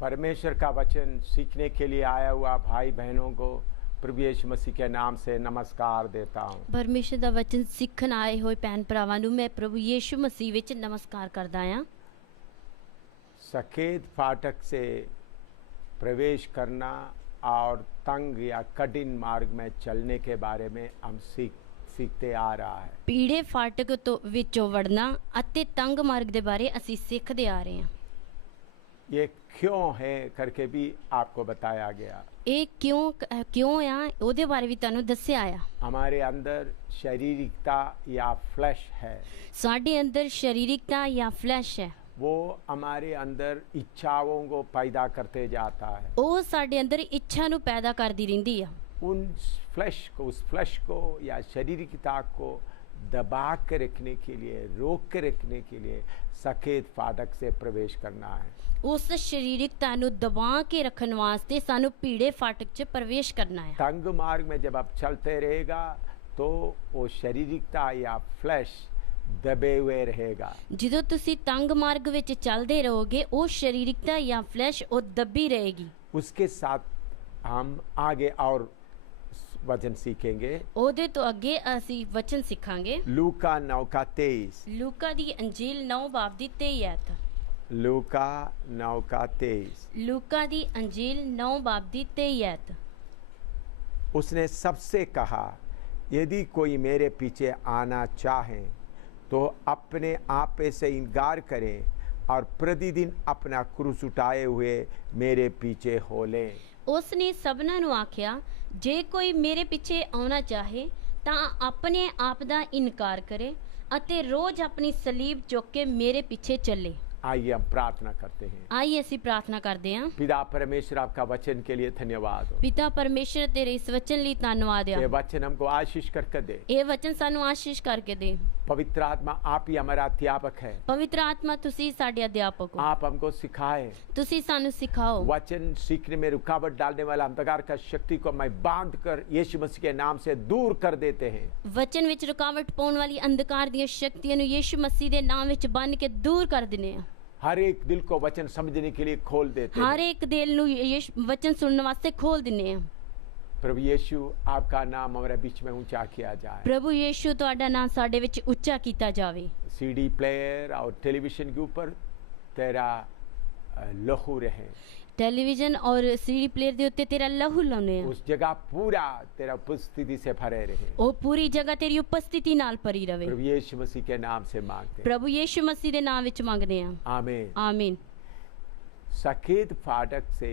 परमेश्वर का वचन सीखने के लिए आया हुआ भाई बहनों को प्रभु यीशु मसीह के नाम से नमस्कार देता हूँ। परमेश्वर ਦਾ ਵਚਨ ਸਿੱਖਣ ਆਏ ਹੋਏ ਭੈਣ ਭਰਾਵਾਂ ਨੂੰ ਮੈਂ ਪ੍ਰਭु ਯੀਸ਼ु ਮਸੀਹ ਵਿੱਚ ਨਮਸਕਾਰ ਕਰਦਾ ਹਾਂ। सकेत फाटक से प्रवेश करना और तंग या कठिन मार्ग में चलने के बारे में हम सीखते आ रहा है। ਪੀੜੇ ਫਾਟਕ ਤੋਂ ਵਿੱਚੋਂ ਵੜਨਾ ਅਤੇ ਤੰਗ ਮਾਰਗ ਦੇ ਬਾਰੇ ਅਸੀਂ ਸਿੱਖਦੇ ਆ ਰਹੇ ਹਾਂ। ये क्यों है करके भी आपको बताया गया। ਇਹ ਕਿਉਂ ਆ ਉਹਦੇ ਬਾਰੇ ਵੀ ਤੁਹਾਨੂੰ ਦੱਸਿਆ ਆ। हमारे अंदर शारीरिकता या फ्लैश है, ਸਾਡੇ ਅੰਦਰ ਸ਼ਰੀਰਿਕਤਾ ਜਾਂ ਫਲੈਸ਼ ਹੈ, वो हमारे अंदर इच्छाओं को पैदा करते जाता है। ਉਹ ਸਾਡੇ ਅੰਦਰ ਇੱਛਾ ਨੂੰ ਪੈਦਾ ਕਰਦੀ ਰਹਿੰਦੀ ਆ। उस फ्लैश को या शारीरिकता को दबा के रखने के लिए, रोक के रखने के लिए सकेत फाटक से प्रवेश करना है। ਉਸ ਸ਼ਰੀਰਿਕਤਾ ਨੂੰ ਦਬਾ ਕੇ ਰੱਖਣ ਵਾਸਤੇ ਸਾਨੂੰ ਪੀੜੇ ਫਾਟਕ 'ਚ ਪ੍ਰਵੇਸ਼ ਕਰਨਾ ਹੈ। तंग मार्ग में जब आप चलते रहेगा तो वो शारीरिकता या फ्लैश दबे हुए रहेगा। ਜਦੋਂ ਤੁਸੀਂ ਤੰਗ ਮਾਰਗ ਵਿੱਚ ਚੱਲਦੇ ਰਹੋਗੇ ਉਹ ਸ਼ਰੀਰਿਕਤਾ ਜਾਂ ਫਲੈਸ਼ ਉਹ ਦੱਬੀ ਰਹੇਗੀ। उसके साथ हम आगे और वचन सीखेंगे। ਉਹਦੇ ਤੋਂ ਅੱਗੇ ਅਸੀਂ ਵਚਨ ਸਿੱਖਾਂਗੇ। लूका 9:23। ਲੂਕਾ ਦੀ ਅੰਜੀਲ 9 ਬਾਬ ਦੀ 23 ਆਇਤ। लूका 9:23। ਲੂਕਾ ਦੀ ਅੰਜੀਲ 9 ਬਾਬ ਦੀ 23 ਆਇਤ। उसने सबसे कहा, यदि कोई मेरे पीछे आना चाहे तो अपने आप से इनकार करे और प्रतिदिन अपना क्रूस उठाए हुए मेरे पीछे हो ले। ਉਸ ਨੇ ਸਭਨਾਂ ਨੂੰ ਆਖਿਆ, ਜੇ ਕੋਈ ਮੇਰੇ ਪਿੱਛੇ ਆਉਣਾ ਚਾਹੇ ਤਾਂ ਆਪਣੇ ਆਪ ਦਾ ਇਨਕਾਰ ਕਰੇ ਅਤੇ ਰੋਜ਼ ਆਪਣੀ ਸਲੀਬ ਚੁੱਕ ਕੇ ਮੇਰੇ ਪਿੱਛੇ ਚੱਲੇ। आइए हम प्रार्थना करते हैं। ਆਈਏ ਅਸੀਂ ਪ੍ਰਾਰਥਨਾ ਕਰਦੇ ਹਾਂ। पिता परमेश्वर, आपका वचन के लिए धन्यवाद हो। ਪਿਤਾ ਪਰਮੇਸ਼ਰ ਤੇਰੇ ਇਸ ਵਚਨ ਲਈ ਧੰਨਵਾਦ ਆ। ये वचन हमको आशीष करके दे। ਇਹ ਵਚਨ ਸਾਨੂੰ ਆਸ਼ੀਸ਼ ਕਰਕੇ ਦੇ। पवित्र आत्मा, आप ही हमारा अध्यापक है। ਪਵਿੱਤਰ ਆਤਮਾ ਤੁਸੀਂ ਸਾਡੇ ਅਧਿਆਪਕ ਹੋ। आप हमको सिखाए। ਤੁਸੀਂ ਸਾਨੂੰ ਸਿਖਾਓ। वचन सीखने में रुकावट डालने वाला अंधकार का शक्ति को मैं बांध कर यीशु मसीह के नाम से दूर कर देते हैं। ਵਚਨ ਵਿੱਚ ਰੁਕਾਵਟ ਪਾਉਣ ਵਾਲੀ ਅੰਧਕਾਰ ਦੀਆਂ ਸ਼ਕਤੀਆਂ ਨੂੰ ਯੀਸ਼ੂ ਮਸੀਹ ਦੇ ਨਾਮ ਵਿੱਚ ਬੰਨ੍ਹ ਕੇ ਦੂਰ ਕਰ ਦਿੰਦੇ ਆ। हर एक दिल को वचन समझने के लिए खोल देते ਹਰ हैं। ਇੱਕ ਦਿਲ ਨੂੰ ਵਚਨ ਸੁਣਨ ਵਾਸਤੇ ਖੋਲ ਦਿੰਦੇ ਆ। प्रभु यीशु, आपका नाम हमारे बीच में ऊंचा किया जाए। ਪ੍ਰਭੂ ਯੀਸ਼ੂ ਤੁਹਾਡਾ ਨਾਮ ਸਾਡੇ ਵਿੱਚ ਉੱਚਾ ਕੀਤਾ ਜਾਵੇ। सीडी प्लेयर और टेलीविजन के ऊपर तेरा लहू रहे। ਟੈਲੀਵਿਜ਼ਨ ਔਰ ਸੀਡੀ ਪਲੇਅਰ ਦੇ ਉੱਤੇ ਤੇਰਾ ਲਹੂ ਲਾਉਨੇ ਆ। उस जगह पूरा तेरा उपस्थिति से भरे रहे। ਉਹ ਪੂਰੀ ਜਗ੍ਹਾ ਤੇਰੀ ਉਪਸਥਿਤੀ ਨਾਲ ਭਰੀ ਰਵੇ। प्रभु यीशु मसीह के नाम से मांगते हैं। ਪ੍ਰਭੂ ਯੀਸ਼ੂ ਮਸੀਹ ਦੇ ਨਾਮ ਵਿੱਚ ਮੰਗਦੇ ਆ। आमीन। ਆਮੀਨ। सकेत फाटक से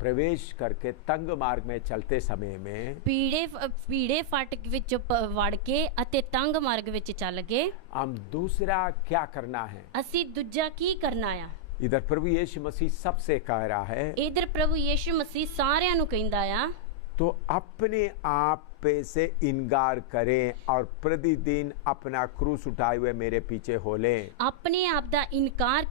प्रवेश करके तंग मार्ग में चलते समय में ਪੀੜੇ ਫਾਟਕ ਵਿੱਚ ਵੜ ਕੇ ਅਤੇ ਤੰਗ ਮਾਰਗ ਵਿੱਚ ਚੱਲ ਗਏ। हम दूसरा क्या करना है? ਅਸੀਂ ਦੂਜਾ ਕੀ ਕਰਨਾ ਆ? इधर प्रभु यीशु मसीह सबसे कह रहा है, ਇਧਰ ਪ੍ਰਭੂ ਯੀਸ਼ੂ ਮਸੀਹ ਸਾਰਿਆਂ ਨੂੰ ਕਹਿੰਦਾ ਆ, तो अपने आप पे से इनकार करें और प्रतिदिन अपना क्रूस उठाए हुए मेरे पीछे हो ले। ਆਪਣੇ ਆਪ ਦਾ ਇਨਕਾਰ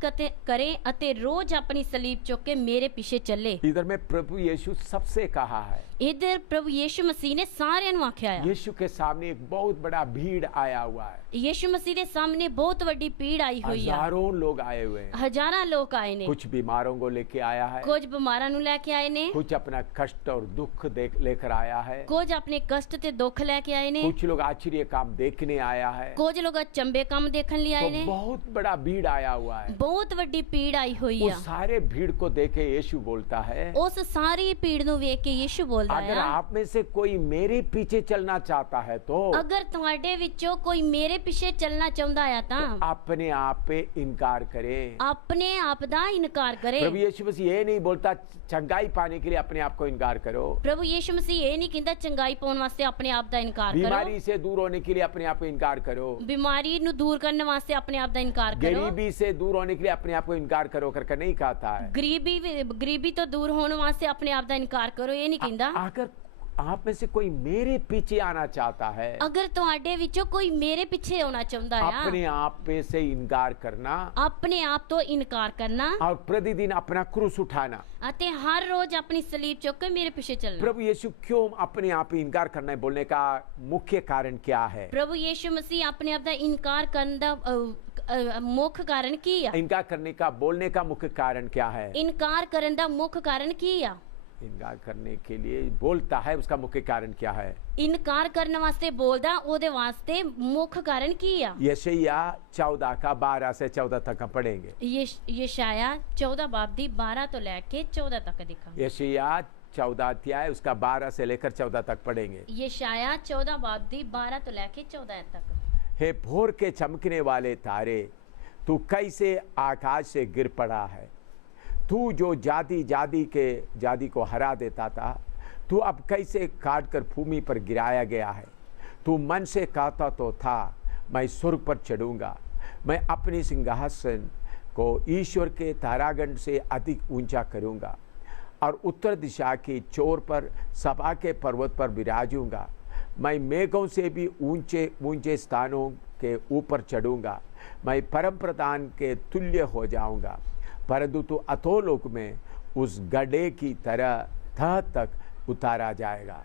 ਕਰੇ ਅਤੇ ਰੋਜ਼ ਆਪਣੀ ਸਲੀਬ ਚੁੱਕ ਕੇ ਮੇਰੇ ਪਿੱਛੇ ਚੱਲੇ। इधर में प्रभु यीशु सबसे कहा है। ਇਧਰ ਪ੍ਰਭੂ ਯੀਸ਼ੂ ਮਸੀਹ ਨੇ ਸਾਰਿਆਂ ਨੂੰ ਆਖਿਆ ਆ। यीशु के सामने एक बहुत बड़ा भीड़ आया हुआ है। ਯੀਸ਼ੂ ਮਸੀਹ ਦੇ ਸਾਹਮਣੇ ਬਹੁਤ ਵੱਡੀ ਭੀੜ ਆਈ ਹੋਈ ਆ। हजारों लोग आए हुए हैं। ਹਜ਼ਾਰਾਂ ਲੋਕ ਆਏ ਨੇ। कुछ बीमारों को लेके आया है, ਕੁਝ ਬਿਮਾਰਾਂ ਨੂੰ ਲੈ ਕੇ ਆਏ ਨੇ। कुछ अपना कष्ट और दुख लेकर आया है, ਕੁਝ ਆਪਣੇ ਕਸ਼ਟ ਤੇ ਦੁੱਖ ਲੈ ਕੇ ਆਏ ਨੇ। कुछ लोग आश्चर्य काम देखने आया है। ਕੁਝ ਲੋਕ ਚੰਬੇ ਕੰਮ ਦੇਖਣ ਲਈ ਆਏ तो ਨੇ। बहुत बड़ा भीड़ आया हुआ है। ਬਹੁਤ ਵੱਡੀ ਭੀੜ ਆਈ ਹੋਈ वो ਆ। सारे भीड़ को देखे यीशु बोलता है, ਉਸ ਸਾਰੀ ਭੀੜ ਨੂੰ ਵੇਖ ਕੇ ਯੀਸ਼ੂ ਬੋਲਦਾ अगर ਆ, आप में से कोई मेरे पीछे चलना चाहता है तो ਅਗਰ ਤੁਹਾਡੇ ਵਿੱਚੋਂ ਕੋਈ ਮੇਰੇ ਪਿੱਛੇ ਚੱਲਣਾ ਚਾਹੁੰਦਾ ਆ ਤਾਂ अपने आप पे इनकार करे। ਆਪਣੇ ਆਪ ਦਾ ਇਨਕਾਰ ਕਰੇ। प्रभु यीशु मसीह ये नहीं बोलता चंगाई पाने के लिए अपने आप को इनकार करो। ਪ੍ਰਭੂ ਯੀਸ਼ੂ ਮਸੀਹ ਇਹ ਨਹੀਂ ਕਹਿੰਦਾ ਚੰਗਾਈ ਪਾਉਣ ਵਾਸਤੇ ਆਪਣੇ ਆਪ ਦਾ ਇਨਕਾਰ ਕਰੋ। बीमारी से दूर होने के लिए अपने आप को इनकार करो। ਬਿਮਾਰੀ ਨੂੰ ਦੂਰ ਕਰਨ ਵਾਸਤੇ ਆਪਣੇ ਆਪ ਦਾ ਇਨਕਾਰ ਕਰੋ। गरीबी से दूर होने के लिए अपने आप को इनकार करो करके नहीं कहता है। ਗਰੀਬੀ ਤੋਂ ਦੂਰ ਹੋਣ ਵਾਸਤੇ ਆਪਣੇ ਆਪ ਦਾ ਇਨਕਾਰ ਕਰੋ ਇਹ ਨਹੀਂ ਕਹਿੰਦਾ। अगर आप में से कोई मेरे पीछे आना चाहता है, ਅਗਰ ਤੁਹਾਡੇ ਵਿੱਚੋਂ ਕੋਈ ਮੇਰੇ ਪਿੱਛੇ ਆਉਣਾ ਚਾਹੁੰਦਾ ਆ, अपने आप पे से इनकार करना ਆਪਣੇ ਆਪ ਤੋਂ ਇਨਕਾਰ ਕਰਨਾ और प्रतिदिन अपना क्रूस उठाना। ਅਤੇ ਹਰ ਰੋਜ਼ ਆਪਣੀ ਸਲੀਬ ਚੁੱਕ ਕੇ ਮੇਰੇ ਪਿੱਛੇ ਚੱਲਣਾ। प्रभु यीशु क्यों अपने आप पे इनकार करना है बोलने का मुख्य कारण क्या है? ਪ੍ਰਭੂ ਯੀਸ਼ੂ ਮਸੀਹ ਆਪਣੇ ਆਪ ਦਾ ਇਨਕਾਰ ਕਰਨ ਦਾ ਮੁੱਖ ਕਾਰਨ ਕੀ ਆ? इनकार करने का बोलने का मुख्य कारण क्या है? ਇਨਕਾਰ ਕਰਨ ਦਾ ਮੁੱਖ ਕਾਰਨ ਕੀ ਆ? इनकार करने के लिए बोलता है, उसका मुख्य कारण क्या है? ਇਨਕਾਰ ਕਰਨ ਵਾਸਤੇ ਬੋਲਦਾ, ਉਹਦੇ ਵਾਸਤੇ ਮੁੱਖ ਕਾਰਨ ਕੀ ਆ? यशायाह 14 का 12 से 14 तक हम पढ़ेंगे। ਯਸ਼ਾਇਆ 14 ਬਾਬ ਦੀ 12 ਤੋਂ ਲੈ ਕੇ 14 ਤੱਕ ਦੇਖਾਂਗੇ। यशायाह 14 अध्याय उसका 12 से लेकर 14 तक पढ़ेंगे। ਯਸ਼ਾਇਆ 14 ਬਾਬ ਦੀ 12 ਤੋਂ ਲੈ ਕੇ 14 ਤੱਕ। हे भोर के चमकने वाले तारे, तू कैसे आकाश से गिर पड़ा है? तू जो जाति को हरा देता था, तू अब कैसे काट कर भूमि पर गिराया गया है? तू मन से कहता तो था, मैं स्वर्ग पर चढ़ूंगा, मैं अपनी सिंहासन को ईश्वर के तारागण से अधिक ऊंचा करूंगा और उत्तर दिशा की चोर पर सभा के पर्वत पर विराजूंगा। मैं मेघों से भी ऊंचे ऊंचे स्थानों के ऊपर चढ़ूंगा, मैं परम प्रधान के तुल्य हो जाऊंगा, परंतु तो अधोलोक में उस गड्ढे की तरह तह तक उतारा जाएगा।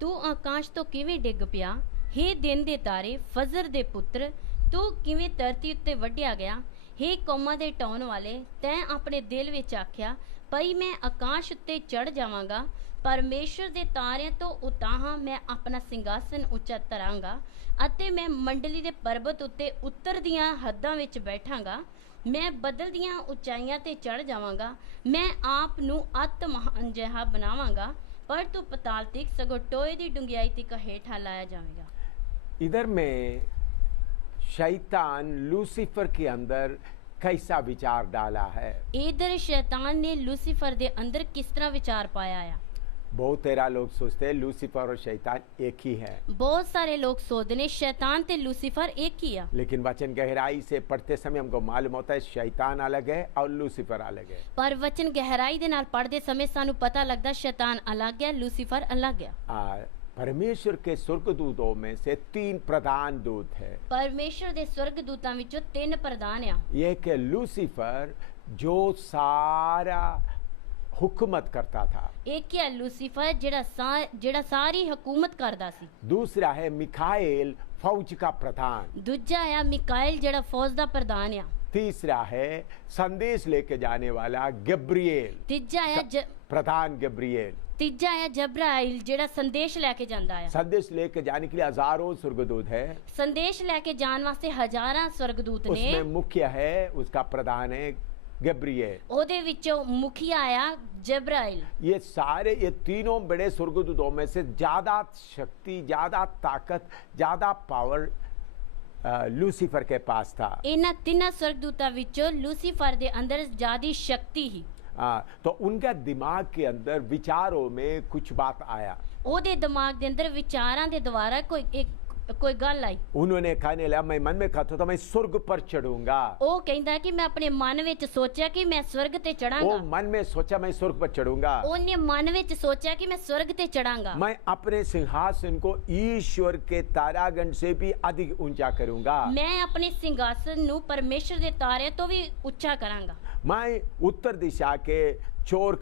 तू आकाश तो किवें डिग पिया, हे दिन दे तारे, फजर दे पुत्र, तू किवें धरती उत्ते वड्ढिया गया। हे कौमां दे टौण वाले, तैं अपने दिल विच आख्या, पई मैं आकाश उत्ते चढ़ जावांगा, परमेश्वर दे तारिਆਂ ਤੋਂ ਉਤਾਹਾਂ ਮੈਂ ਆਪਣਾ ਸਿੰਘਾਸਨ ਉੱਚਾ ਧਰਾਂਗਾ ਅਤੇ ਮੈਂ ਮੰਡਲੀ ਦੇ ਪਰਬਤ ਉੱਤੇ ਉੱਤਰ ਦੀਆਂ ਹੱਦਾਂ ਵਿੱਚ ਬੈਠਾਂਗਾ। ਮੈਂ ਬਦਲ ਦੀਆਂ ਉਚਾਈਆਂ ਤੇ ਚੜ ਜਾਵਾਂਗਾ, ਮੈਂ ਆਪ ਨੂੰ ਅਤ ਮਹਾਨ ਜਿਹਾ ਬਣਾਵਾਂਗਾ, पर तू पताल तक सगो टोए दी डुंगियाई तक हेठा लाया जाएगा। इधर में शैतान लूसीफर के अंदर कैसा विचार डाला है? इधर शैतान ने लूसीफर दे अंदर किस तरह विचार पाया है? बहुत तेरा लोग सोचते हैं लूसीफर और शैतान एक ही है। बहुत सारे लोग सोचते हैं शैतान ते लूसीफर एक ही है, लेकिन वचन गहराई से पढ़ते समय हमको मालूम होता है शैतान अलग है और लूसीफर अलग है। पर वचन गहराई दे नाल पढ़ते समय सानू पता लगदा शैतान अलग है, लूसीफर अलग है। परमेश्वर के स्वर्गदूतों में से 3 प्रधान दूत है। परमेश्वर दे स्वर्गदूतां विचों 3 प्रधान है। एक है लूसीफर जो सारा हुकूमत करता था, एक है लूसीफर जेड़ा सारी हुकूमत करदा सी। दूसरा है मिखाएल फौज का प्रधान, दूजा है मिकाएल जेड़ा फौज दा प्रधान है। तीसरा है संदेश लेके जाने वाला गब्रिएल, तीजा है प्रधान गब्रिएल। तीजा है जब्राइल जेड़ा संदेश लेके जांदा है। संदेश लेके जाने के लिए हजारों स्वर्गदूत है, संदेश लेके जाने वास्ते हजारां स्वर्गदूत ने। उसमें मुख्य है, उसका प्रधान है गब्रिएल, ओदे विचों मुखिया आया जब्राइल। ये तीनों बड़े स्वर्गदूतों में से ज्यादा शक्ति, ज्यादा ताकत, ज्यादा पावर लूसीफर के पास था। इन्हां तीनों स्वर्गदूतां विचों लूसीफर दे अंदर ज्यादा शक्ति ही। तो उनका दिमाग के अंदर विचारों में कुछ बात आया, ओदे दिमाग दे अंदर विचारां दे द्वारा कोई गल आई। उन्होंने कहने लगा, मैं मन में कहता था मैं स्वर्ग पर चढ़ूंगा। ओ कहंदा कि मैं अपने मन विच सोचा कि मैं स्वर्ग ते चढ़ांगा। वो मन में सोचा मैं स्वर्ग पर चढ़ूंगा। ओने मन विच सोचा कि मैं स्वर्ग ते चढ़ांगा। मैं अपने सिंहासन को ईश्वर के तारागण से भी अधिक ऊंचा करूंगा। मैं अपने सिंहासन नु परमेश्वर दे तारे तो भी ऊंचा करांगा। मैं उत्तर दिशा के चोर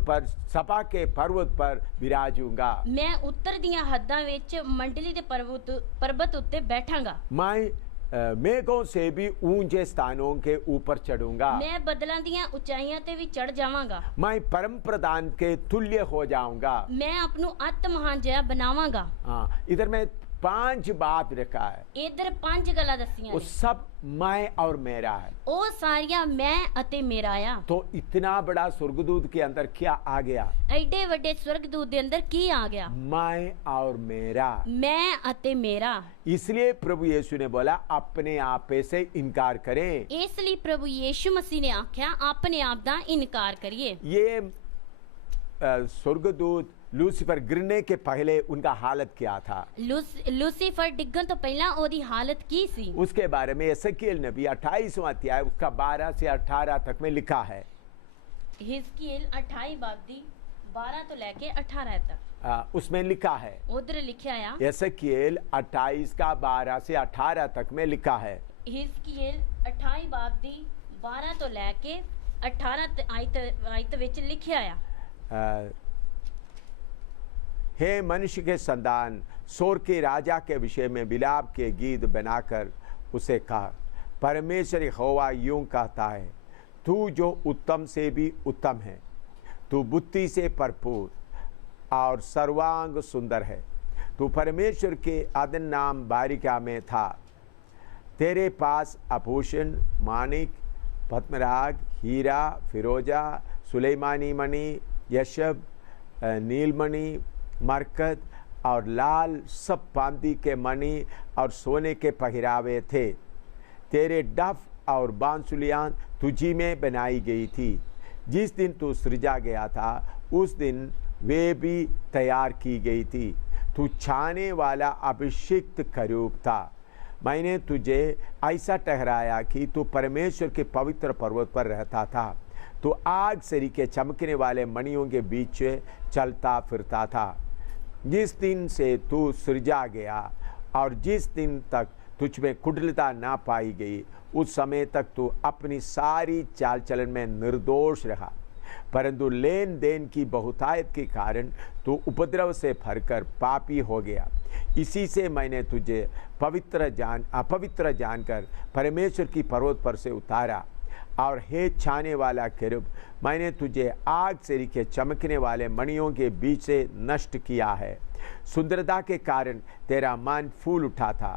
पर सपा के पर्वत पर विराजूंगा। मैं उत्तर दियां हद्दां विच मंडली दे पर्वत उत्ते बैठांगा। मैं मेघों से भी ऊंचे स्थानों के ऊपर चढ़ूंगा। मैं बदलां दियां ऊंचाइयां ते भी चढ़ जावांगा। मैं परम प्रधान के तुल्य हो जाऊंगा। मैं अपनू अत महान जिहा बनावांगा। हाँ, इधर मैं 5 बात रखा है, इधर 5 गल्लां दसियां वो सब मैं और मेरा है। ओ सारियां मैं अते मेरा आ। तो इतना बड़ा स्वर्गदूत के अंदर क्या आ गया? एडे वड्डे स्वर्गदूत दे अंदर की आ गया? मैं और मेरा, मैं अते मेरा। इसलिए प्रभु यीशु ने बोला अपने आप पे से इनकार करें। इसलिए प्रभु यीशु मसीह ने आख्या अपने आप दा इनकार करिए। ये स्वर्गदूत लूसीफर गिरने के पहले उनका हालत क्या था? लूसीफर डिगन तो पहला ओदी हालत की सी? उसके बारे में यिर्मयाह नबी 28वां अध्याय उसका 12 से 18 तक में लिखा है। हिजकिय्याह 28 बाब दी 12 ਤੋਂ ਲੈ ਕੇ 18 ਤੱਕ उसमें लिखा है। ਉਧਰ ਲਿਖਿਆ ਆ एसकीएल 28 का 12 से 18 तक में लिखा है। ਹਿਜ਼ਕੀਏਲ 28 ਬਾਬ ਦੀ 12 ਤੋਂ ਲੈ ਕੇ 18 ਆਇਤ ਵਿੱਚ ਲਿਖਿਆ ਆ हे मनुष्य के संतान, सोर के राजा के विषय में विलाप के गीत बनाकर उसे कहा, परमेश्वर यहोवा यूं कहता है, तू जो उत्तम से भी उत्तम है, तू बुद्धि से भरपूर और सर्वांग सुंदर है, तू परमेश्वर के अदन नाम बारिका में था, तेरे पास आभूषण मानिक पद्मराग हीरा फिरोजा सुलेमानी मणि यशब नीलमणि मरकत और लाल सब चांदी के मणि और सोने के पहरावे थे। तेरे डफ और बांसुलियां तुझी में बनाई गई थी। जिस दिन तू सृजा गया था उस दिन वे भी तैयार की गई थी। तू छाने वाला अभिषिक्त करूब था। मैंने तुझे ऐसा ठहराया कि तू परमेश्वर के पवित्र पर्वत पर रहता था। तू आग सरीखे चमकने वाले मणियों के बीच चलता फिरता था। जिस दिन से तू सृजा गया और जिस दिन तक तुझ में कुटिलता ना पाई गई, उस समय तक तू अपनी सारी चाल चलन में निर्दोष रहा, परंतु लेन देन की बहुतायत के कारण तू उपद्रव से भरकर पापी हो गया। इसी से मैंने तुझे अपवित्र जानकर परमेश्वर की पर्वत पर से उतारा। और हे छाने वाला केरूब, मैंने तुझे आग से लिखे चमकने वाले मणियों के बीच से नष्ट किया है। सुंदरता के कारण तेरा मन फूल उठा था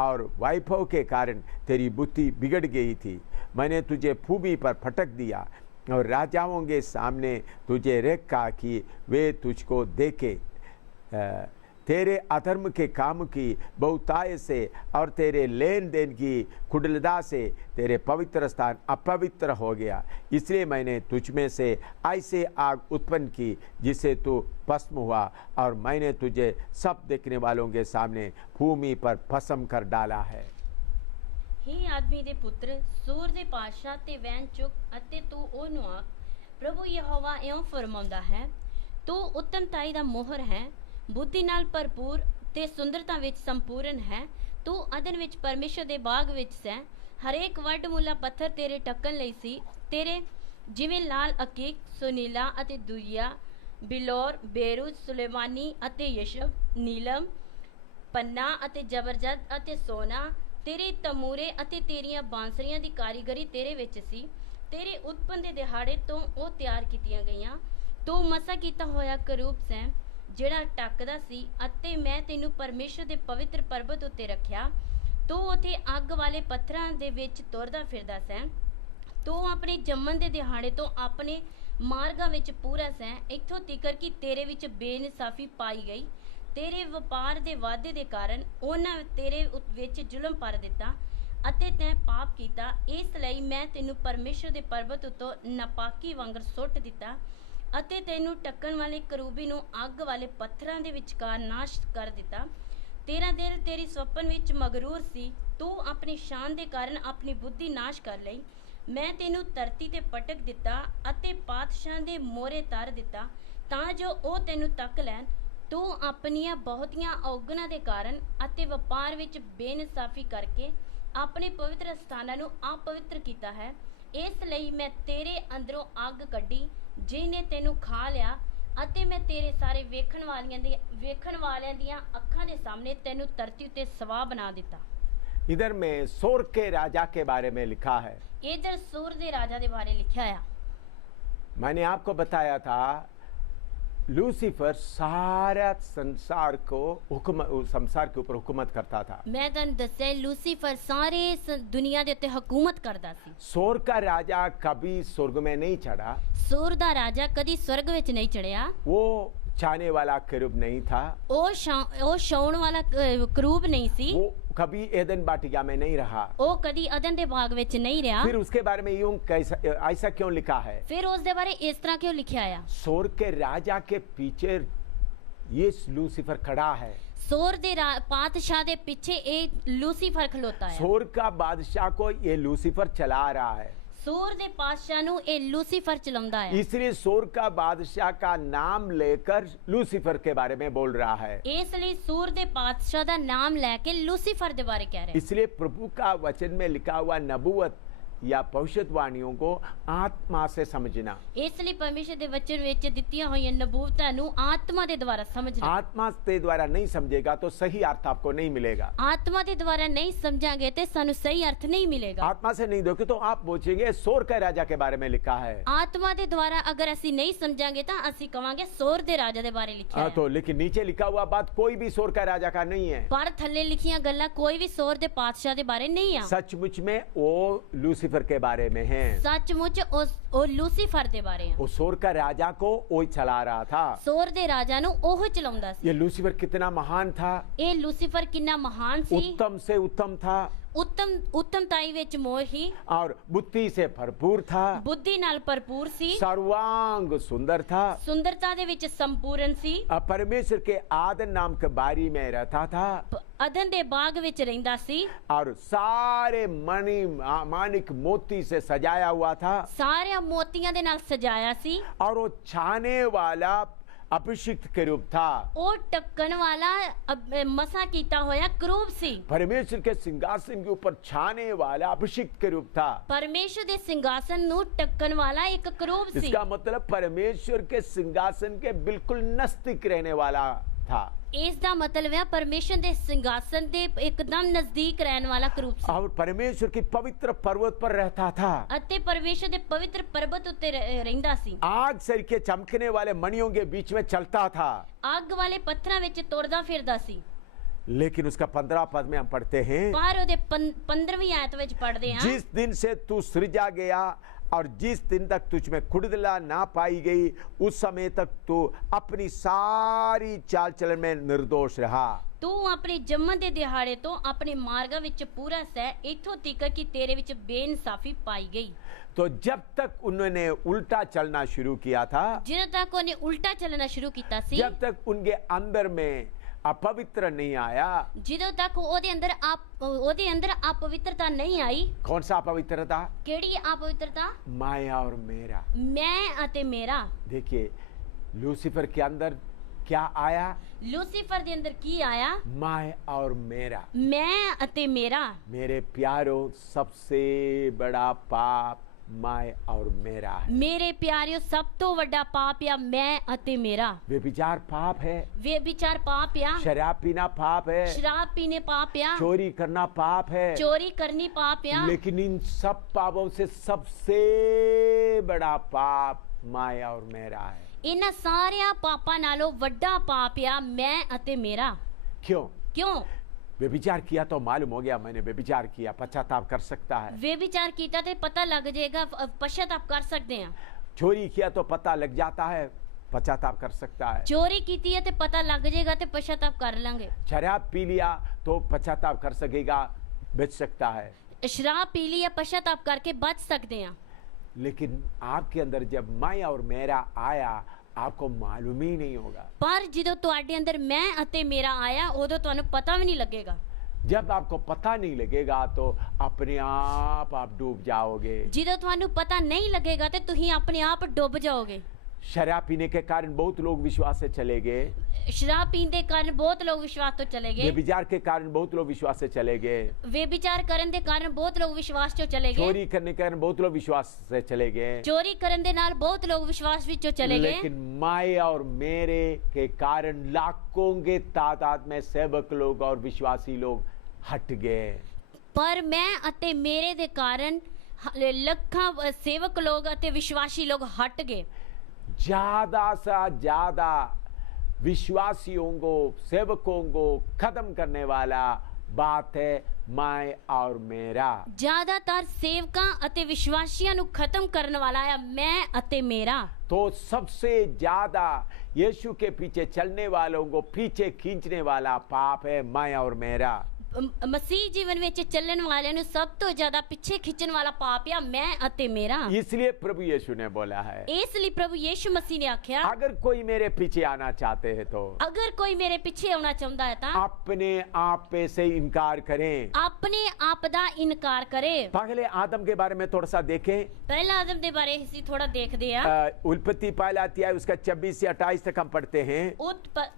और वैभव के कारण तेरी बुद्धि बिगड़ गई थी। मैंने तुझे भूमि पर फटक दिया और राजाओं के सामने तुझे रखा कि वे तुझको देखे। तेरे अधर्म के काम की बहुतायत से और तेरे लेन देन की कुटिलता से तेरे पवित्र स्थान अपवित्र हो गया। इसलिए मैंने तुझ में से ऐसे आग उत्पन्न की जिससे तू भस्म हुआ, और मैंने तुझे सब देखने वालों के सामने भूमि पर भस्म कर डाला है। हे आदमी दे पुत्र, सूर दे पातशाह ते वैन चुक ਅਤੇ ਤੂੰ ਉਹਨੂੰ ਆਖ, ਪ੍ਰਭੂ ਯਹੋਵਾ ਇਉਂ ਫਰਮਾਉਂਦਾ ਹੈ, ਤੂੰ ਉੱਤਮਤਾਈ ਦਾ ਮੋਹਰ ਹੈ, ਬੁੱਧੀ ਨਾਲ ਭਰਪੂਰ ਤੇ ਸੁੰਦਰਤਾ ਵਿੱਚ ਸੰਪੂਰਨ ਹੈ। ਤੂੰ ਅਦਨ ਵਿੱਚ ਪਰਮੇਸ਼ਰ ਦੇ ਬਾਗ ਵਿੱਚ ਸੈਂ। ਹਰੇਕ ਵੱਡ ਮੁੱਲਾ ਪੱਥਰ ਤੇਰੇ ਟੱਕਣ ਲਈ ਸੀ। ਤੇਰੇ ਜਿਵੇਂ ਲਾਲ ਅਕੀਕ, ਸੁਨੀਲਾ ਅਤੇ ਦੁਈਆ, ਬਿਲੋਰ, ਬੇਰੂਜ, ਸੁਲੇਮਾਨੀ ਅਤੇ ਯਸ਼ਬ, ਨੀਲਮ, ਪੰਨਾ ਅਤੇ ਜ਼ਬਰਜਦ ਅਤੇ ਸੋਨਾ, ਤੇਰੇ ਤਮੂਰੇ ਅਤੇ ਤੇਰੀਆਂ ਬਾਂਸਰੀਆਂ ਦੀ ਕਾਰੀਗਰੀ ਤੇਰੇ ਵਿੱਚ ਸੀ। ਤੇਰੇ ਉਤਪਨ ਦੇ ਦਿਹਾੜੇ ਤੋਂ ਉਹ ਤਿਆਰ ਕੀਤੀਆਂ ਗਈਆਂ। ਤੂੰ ਮਸਾ ਕੀਤਾ ਹੋਇਆ ਕਰੂਬ ਸੈਂ ਜਿਹੜਾ ਟੱਕਦਾ ਸੀ, ਅਤੇ ਮੈਂ ਤੈਨੂੰ ਪਰਮੇਸ਼ਰ ਦੇ ਪਵਿੱਤਰ ਪਰਬਤ ਉੱਤੇ ਰੱਖਿਆ। ਤੂੰ ਉੱਥੇ ਅੱਗ ਵਾਲੇ ਪੱਥਰਾਂ ਦੇ ਵਿੱਚ ਤੁਰਦਾ ਫਿਰਦਾ ਸੈਂ। ਤੂੰ ਆਪਣੇ ਜੰਮਣ ਦੇ ਦਿਹਾੜੇ ਤੋਂ ਆਪਣੇ ਮਾਰਗਾਂ ਵਿੱਚ ਪੂਰਾ ਸੈਂ, ਇੱਥੋਂ ਤੀਕਰ ਕਿ ਤੇਰੇ ਵਿੱਚ ਬੇਇਨਸਾਫੀ ਪਾਈ ਗਈ। ਤੇਰੇ ਵਪਾਰ ਦੇ ਵਾਧੇ ਦੇ ਕਾਰਨ ਉਹਨਾਂ ਤੇਰੇ ਵਿੱਚ ਜ਼ੁਲਮ ਭਰ ਦਿੱਤਾ ਅਤੇ ਤੈਂ ਪਾਪ ਕੀਤਾ। ਇਸ ਲਈ ਮੈਂ ਤੈਨੂੰ ਪਰਮੇਸ਼ਰ ਦੇ ਪਰਬਤ ਉੱਤੋਂ ਨਾਪਾਕੀ ਵਾਂਗਰ ਸੁੱਟ ਦਿੱਤਾ ਅਤੇ ਤੈਨੂੰ ਟੱਕਣ ਵਾਲੇ ਕਰੂਬੀ ਨੂੰ ਅੱਗ ਵਾਲੇ ਪੱਥਰਾਂ ਦੇ ਵਿਚਕਾਰ ਨਾਸ਼ ਕਰ ਦਿੱਤਾ। ਤੇਰਾ ਦਿਲ ਤੇਰੀ ਸੁਪਨ ਵਿੱਚ ਮਗਰੂਰ ਸੀ। ਤੂੰ ਆਪਣੀ ਸ਼ਾਨ ਦੇ ਕਾਰਨ ਆਪਣੀ ਬੁੱਧੀ ਨਾਸ਼ ਕਰ ਲਈ। ਮੈਂ ਤੈਨੂੰ ਧਰਤੀ ਤੇ ਪਟਕ ਦਿੱਤਾ ਅਤੇ ਪਾਤਸ਼ਾਹਾਂ ਦੇ ਮੋਹਰੇ ਧਰ ਦਿੱਤਾ ਤਾਂ ਜੋ ਉਹ ਤੈਨੂੰ ਤੱਕ ਲੈਣ। ਤੂੰ ਆਪਣੀਆਂ ਬਹੁਤੀਆਂ ਔਗਣਾਂ ਦੇ ਕਾਰਨ ਅਤੇ ਵਪਾਰ ਵਿੱਚ ਬੇਇਨਸਾਫੀ ਕਰਕੇ ਆਪਣੇ ਪਵਿੱਤਰ ਸਥਾਨਾਂ ਨੂੰ ਅਪਵਿੱਤਰ ਕੀਤਾ ਹੈ। ਇਸ ਲਈ ਮੈਂ ਤੇਰੇ ਅੰਦਰੋਂ ਅੱਗ ਕੱਢੀ ਜਿਹਨੇ ਤੈਨੂੰ ਖਾ ਲਿਆ ਅਤੇ ਮੈਂ ਤੇਰੇ ਸਾਰੇ ਵੇਖਣ ਵਾਲਿਆਂ ਦੀਆਂ ਅੱਖਾਂ ਦੇ ਸਾਹਮਣੇ ਤੈਨੂੰ ਧਰਤੀ ਉੱਤੇ ਸਵਾਹ ਬਣਾ ਦਿੱਤਾ। इधर में सोर के राजा के बारे में लिखा है। इधर सूर दे राजा के बारे लिखा है। मैंने आपको बताया था लूसीफर सारा संसार के ऊपर हुकूमत करता था। मैं तन दस्या लूसीफर सारे दुनिया के उत्ते हुकूमत करता सी। सोर का राजा कभी स्वर्ग में नहीं चढ़ा। सूर दा राजा कदी स्वर्ग विच नहीं चढ़िया। वो छाने वाला करूब नहीं था। ओ छाउण वाला करूब नहीं सी। वो कभी एदन बाटिका में नहीं रहा। ओ कदी अदन दे बाग विच नहीं रहा। फिर उसके बारे में यूं ऐसा क्यों लिखा है? फिर उस दे बारे इस तरह क्यों लिखा है? सोर के राजा के पीछे ये लूसीफर खड़ा है। सोर दे पातशाह दे पीछे ये लूसीफर खलोता है। सोर का बादशाह को ये लूसीफर चला रहा है। ਸੂਰ ਦੇ ਪਾਤਸ਼ਾਹ ਨੂੰ ਇਹ ਲੂਸੀਫਰ ਚਲਾਉਂਦਾ ਹੈ। इसलिए सोर का बादशाह का नाम लेकर लूसीफर के बारे में बोल रहा है। ਇਸ ਲਈ ਸੂਰ ਦੇ ਪਾਤਸ਼ਾਹ ਦਾ ਨਾਮ ਲੈ ਕੇ ਲੂਸੀਫਰ ਦੇ ਬਾਰੇ ਕਹਿ ਰਿਹਾ ਹੈ। इसलिए प्रभु का वचन में लिखा हुआ नबूवत या भविष्यवाणियों को आत्मा से समझना, ਇਸ ਲਈ ਪਰਮੇਸ਼ਰ ਦੇ ਵਚਨ ਵਿੱਚ ਦਿੱਤੀਆਂ ਹੋਈਆਂ ਨਬੂਵਤਾਂ ਨੂੰ ਆਤਮਾ ਦੇ ਦੁਆਰਾ ਸਮਝਣਾ। आत्मा के द्वारा नहीं समझेगा तो सही अर्थ आपको नहीं मिलेगा। ਆਤਮਾ ਦੇ ਦੁਆਰਾ ਨਹੀਂ ਸਮਝਾਂਗੇ ਤੇ ਸਾਨੂੰ ਸਹੀ ਅਰਥ ਨਹੀਂ ਮਿਲੇਗਾ। आत्मा से नहीं देखो तो आप पूछेंगे सोर का राजा के बारे में लिखा है। ਆਤਮਾ ਦੇ ਦੁਆਰਾ ਅਗਰ ਅਸੀਂ ਨਹੀਂ ਸਮਝਾਂਗੇ ਤਾਂ ਅਸੀਂ ਕਵਾਂਗੇ ਸੋਰ ਦੇ ਰਾਜਾ ਦੇ ਬਾਰੇ ਲਿਖਿਆ ਹੈ। तो लेकिन नीचे लिखा हुआ बात कोई भी सोर का राजा का नहीं है। ਪਰ ਥੱਲੇ ਲਿਖੀਆਂ ਗੱਲਾਂ ਕੋਈ ਵੀ ਸੋਰ ਦੇ ਪਾਤਸ਼ਾਹ ਦੇ ਬਾਰੇ ਨਹੀਂ ਆ। सचमुच में वो लूसीफर के बारे में है। ਸੱਚਮੁੱਚ ਉਹ ਲੂਸੀਫਰ ਦੇ ਬਾਰੇ ਆ। वो सोर का राजा को वो ही चला रहा था। ਸੋਰ ਦੇ ਰਾਜਾ ਨੂੰ ਉਹ ਚਲਾਉਂਦਾ ਸੀ। ये लूसीफर कितना महान था, ਇਹ ਲੂਸੀਫਰ ਕਿੰਨਾ ਮਹਾਨ ਸੀ। उत्तम से उत्तम था ਉੱਤਮਤਾਈ ਵਿੱਚ ਮੋਹ ਹੀ और बुद्धि से भरपूर था, ਬੁੱਧੀ ਨਾਲ ਭਰਪੂਰ ਸੀ, सर्वांग सुंदर था, ਸੁੰਦਰਤਾ ਦੇ ਵਿੱਚ ਸੰਪੂਰਨ ਸੀ, परमेश्वर के आदन नाम के बारी में रहता था ਅਦਨ ਦੇ ਬਾਗ ਵਿੱਚ ਰਹਿੰਦਾ ਸੀ, और सारे मणि मानिक मोती से सजाया हुआ था, ਸਾਰਿਆਂ ਮੋਤੀਆਂ ਦੇ ਨਾਲ ਸਜਾਇਆ ਸੀ, और वो छाने वाला अभिषिक्त के रूप था। ਉਹ ਟੱਕਣ ਵਾਲਾ ਮਸਾ ਕੀਤਾ ਹੋਇਆ ਕਰੂਬ ਸੀ। परमेश्वर के सिंहासन के ऊपर छाने वाला अभिषिक्त के रूप था। ਪਰਮੇਸ਼ਰ ਦੇ ਸਿੰਘਾਸਨ ਨੂੰ ਟੱਕਣ ਵਾਲਾ ਇੱਕ ਕਰੂਬ ਸੀ। इसका मतलब परमेश्वर के सिंहासन के बिल्कुल नजदीक रहने वाला था। ਇਸ ਦਾ ਮਤਲਬ ਹੈ ਪਰਮੇਸ਼ਰ ਦੇ ਸਿੰਘਾਸਨ ਦੇ ਇੱਕਦਮ ਨਜ਼ਦੀਕ ਰਹਿਣ ਵਾਲਾ ਕਰੂਬ ਸੀ। और परमेश्वर की पवित्र पर्वत पर रहता था। ਅਤੇ ਪਰਮੇਸ਼ਰ ਦੇ ਪਵਿੱਤਰ ਪਰਬਤ ਉੱਤੇ ਰਹਿੰਦਾ ਸੀ। आग से के चमकने वाले मणियों के बीच में चलता था। ਅੱਗ ਵਾਲੇ ਪੱਥਰਾਂ ਵਿੱਚ ਤੁਰਦਾ ਫਿਰਦਾ ਸੀ। लेकिन उसका 15 पद में हम पढ़ते हैं, ਪਰ ਉਹਦੇ 15ਵੀਂ ਆਇਤ ਵਿੱਚ ਪੜ੍ਹਦੇ ਹਾਂ, जिस दिन से तू सृजा गया और जिस दिन तक तुझ में कुड़दला ना पाई गई उस समय तक तू अपनी सारी चाल चलन में निर्दोष रहा। ਤੂੰ ਆਪਣੇ ਜੰਮਣ ਦੇ ਦਿਹਾੜੇ ਤੋਂ ਆਪਣੇ ਮਾਰਗਾਂ ਵਿੱਚ ਪੂਰਾ ਸਹਿ ਇੱਥੋਂ ਤੀਕ ਕਿ ਤੇਰੇ ਵਿੱਚ ਬੇਇਨਸਾਫੀ ਪਾਈ ਗਈ। तो जब तक उन्होंने उल्टा चलना शुरू किया था, ਜਦੋਂ ਤੱਕ ਉਹਨੇ ਉਲਟਾ ਚੱਲਣਾ ਸ਼ੁਰੂ ਕੀਤਾ ਸੀ, जब तक उनके अंदर में अपवित्र नहीं आया, ਜਦੋਂ ਤੱਕ ਉਹਦੇ ਅੰਦਰ अपवित्रता ਨਹੀਂ ਆਈ। कौन सा अपवित्रता? ਕਿਹੜੀ अपवित्रता? माया और मेरा। ਮੈਂ ਅਤੇ ਮੇਰਾ। देखिए लूसीफर के अंदर क्या आया? ਲੂਸੀਫਰ ਦੇ ਅੰਦਰ ਕੀ ਆਇਆ? माया और मेरा। ਮੈਂ ਅਤੇ ਮੇਰਾ। मेरे प्यारों, सबसे बड़ा पाप माय और मेरा है। ਮੇਰੇ ਪਿਆਰਿਓ ਸਭ ਤੋਂ ਵੱਡਾ ਪਾਪ ਆ ਮੈਂ ਅਤੇ ਮੇਰਾ। व्यभिचार पाप है, ਵਿਚਾਰ ਪਾਪ ਆ, शराब पीना पाप है, ਸ਼ਰਾਬ ਪੀਣੇ ਪਾਪ ਆ, चोरी करना पाप है, ਚੋਰੀ ਕਰਨੀ ਪਾਪ ਆ। लेकिन इन सब पापों से सबसे बड़ा पाप माया और मेरा है। ਇਹਨਾਂ ਸਾਰਿਆਂ ਪਾਪਾਂ ਨਾਲੋਂ ਵੱਡਾ ਪਾਪ ਆ ਮੈਂ ਅਤੇ ਮੇਰਾ। क्यों? ਕਿਉਂ? व्यभिचार किया तो मालूम हो गया मैंने व्यभिचार किया, पश्चाताप कर सकता है। ਵਿਚਾਰ ਕੀਤਾ ਤੇ ਪਤਾ ਲੱਗ ਜਾਏਗਾ, ਪਛਤਾਪ ਕਰ ਸਕਦੇ ਆ। चोरी किया तो पता लग जाता है, पश्चाताप कर सकता है। ਚੋਰੀ ਕੀਤੀ ਹੈ ਤੇ ਪਤਾ ਲੱਗ ਜਾਏਗਾ ਤੇ ਪਛਤਾਪ ਕਰ ਲਾਂਗੇ। शराब पी लिया तो पश्चाताप कर सकेगा, बच सकता है। ਸ਼ਰਾਬ ਪੀ ਲਈ ਜਾਂ ਪਛਤਾਪ ਕਰਕੇ ਬਚ ਸਕਦੇ ਆ। लेकिन आपके अंदर जब माया और मेरा आया आपको मालूम ही नहीं होगा। ਪਰ ਜਦੋਂ ਤੁਹਾਡੇ ਅੰਦਰ ਮੈਂ ਅਤੇ ਮੇਰਾ ਆਇਆ ਉਦੋਂ ਤੁਹਾਨੂੰ ਪਤਾ ਵੀ ਨਹੀਂ ਲੱਗੇਗਾ। जब आपको पता नहीं लगेगा तो अपने आप डूब जाओगे। ਜਦੋਂ ਤੁਹਾਨੂੰ ਪਤਾ ਨਹੀਂ ਲੱਗੇਗਾ ਤੇ ਤੁਸੀਂ ਆਪਣੇ ਆਪ ਡੁੱਬ ਜਾਓਗੇ। शराब पीने के कारण बहुत लोग विश्वास से चले गए, ਸ਼ਰਾਬ ਪੀਣ ਦੇ ਕਾਰਨ ਬਹੁਤ ਲੋਕ ਵਿਸ਼ਵਾਸ ਤੋਂ ਚਲੇ ਗਏ। व्यभिचार के कारण बहुत लोग विश्वास से चले गए, ਵਿਚਾਰ ਕਰਨ ਦੇ ਕਾਰਨ ਬਹੁਤ ਲੋਕ ਵਿਸ਼ਵਾਸ ਤੋਂ ਚਲੇ ਗਏ। चोरी करने के कारण बहुत लोग विश्वास से चले गए। ਚੋਰੀ ਕਰਨ ਦੇ ਨਾਲ ਬਹੁਤ ਲੋਕ ਵਿਸ਼ਵਾਸ ਵਿੱਚੋਂ ਚਲੇ ਗਏ। लेकिन माया और मेरे के कारण लाखों के तादाद में सेवक लोग और विश्वासी लोग हट गए। ਪਰ ਮੈਂ ਅਤੇ ਮੇਰੇ ਦੇ ਕਾਰਨ ਲੱਖਾਂ ਸੇਵਕ ਲੋਕ ਅਤੇ ਵਿਸ਼ਵਾਸੀ ਲੋਕ ਹਟ ਗਏ। ज्यादा से ज्यादा विश्वासियों को, सेवकों को खत्म करने वाला बात है मैं और मेरा। ਜ਼ਿਆਦਾਤਰ ਸੇਵਕਾਂ ਅਤੇ ਵਿਸ਼ਵਾਸੀਆਂ ਨੂੰ ਖਤਮ ਕਰਨ ਵਾਲਾ ਹੈ ਮੈਂ ਅਤੇ ਮੇਰਾ। तो सबसे ज्यादा यीशु के पीछे चलने वालों को पीछे खींचने वाला पाप है मैं और मेरा। ਮਸੀਹ ਜੀਵਨ ਵਿੱਚ ਚੱਲਣ ਵਾਲਿਆਂ ਨੂੰ ਸਭ ਤੋਂ ਜ਼ਿਆਦਾ ਪਿੱਛੇ ਖਿੱਚਣ ਵਾਲਾ ਪਾਪ ਆ ਮੈਂ ਅਤੇ ਮੇਰਾ। इसलिए प्रभु यीशु ने बोला है, ਇਸ ਲਈ ਪ੍ਰਭੂ ਯੀਸ਼ੂ ਮਸੀਹ ਨੇ ਆਖਿਆ अगर कोई मेरे पीछे आना चाहते हैं तो ਅਗਰ ਕੋਈ ਮੇਰੇ ਪਿੱਛੇ ਆਉਣਾ ਚਾਹੁੰਦਾ ਹੈ ਤਾਂ अपने आप पे से इनकार करें। ਆਪਣੇ ਆਪ ਦਾ ਇਨਕਾਰ ਕਰੇ। पहले आदम के बारे में थोड़ा सा देखें। ਪਹਿਲਾਂ ਆਦਮ ਦੇ ਬਾਰੇ ਅਸੀਂ ਥੋੜਾ ਦੇਖਦੇ ਆ। उत्पत्ति पहला अध्याय उसका 26 से 28 तक हम पढ़ते हैं।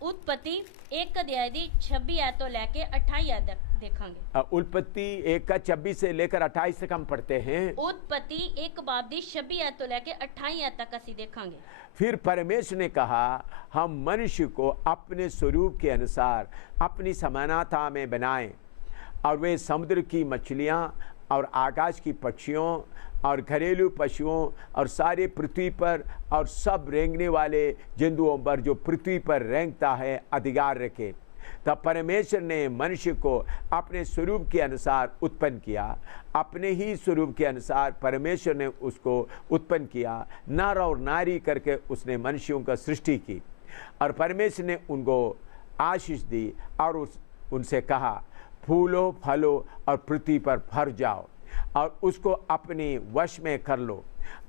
उत्पत्ति 1 अध्याय ਦੀ 26 आयत ਤੋਂ ਲੈ ਕੇ 28 आयत तक देखेंगे। उत्पत्ति 1 का 26 से लेकर 28 तक हम पढ़ते हैं। उत्पत्ति 1 बाब ਦੀ 26 आयत ਤੋਂ ਲੈ ਕੇ 28 आयत तक ਅਸੀਂ देखेंगे। फिर परमेश्वर ने कहा, हम मनुष्य को अपने स्वरूप के अनुसार अपनी समानता में बनाएं और वे समुद्र की मछलियां और आकाश की पक्षियों और घरेलू पशुओं और सारे पृथ्वी पर और सब रेंगने वाले जंतुओं पर जो पृथ्वी पर रेंगता है अधिकार रखे। तब परमेश्वर ने मनुष्य को अपने स्वरूप के अनुसार उत्पन्न किया। अपने ही स्वरूप के अनुसार परमेश्वर ने उसको उत्पन्न किया, नर और नारी करके उसने मनुष्यों का सृष्टि की। और परमेश्वर ने उनको आशीष दी और उनसे कहा, फूलो फलो और पृथ्वी पर भर जाओ और उसको अपने वश में कर लो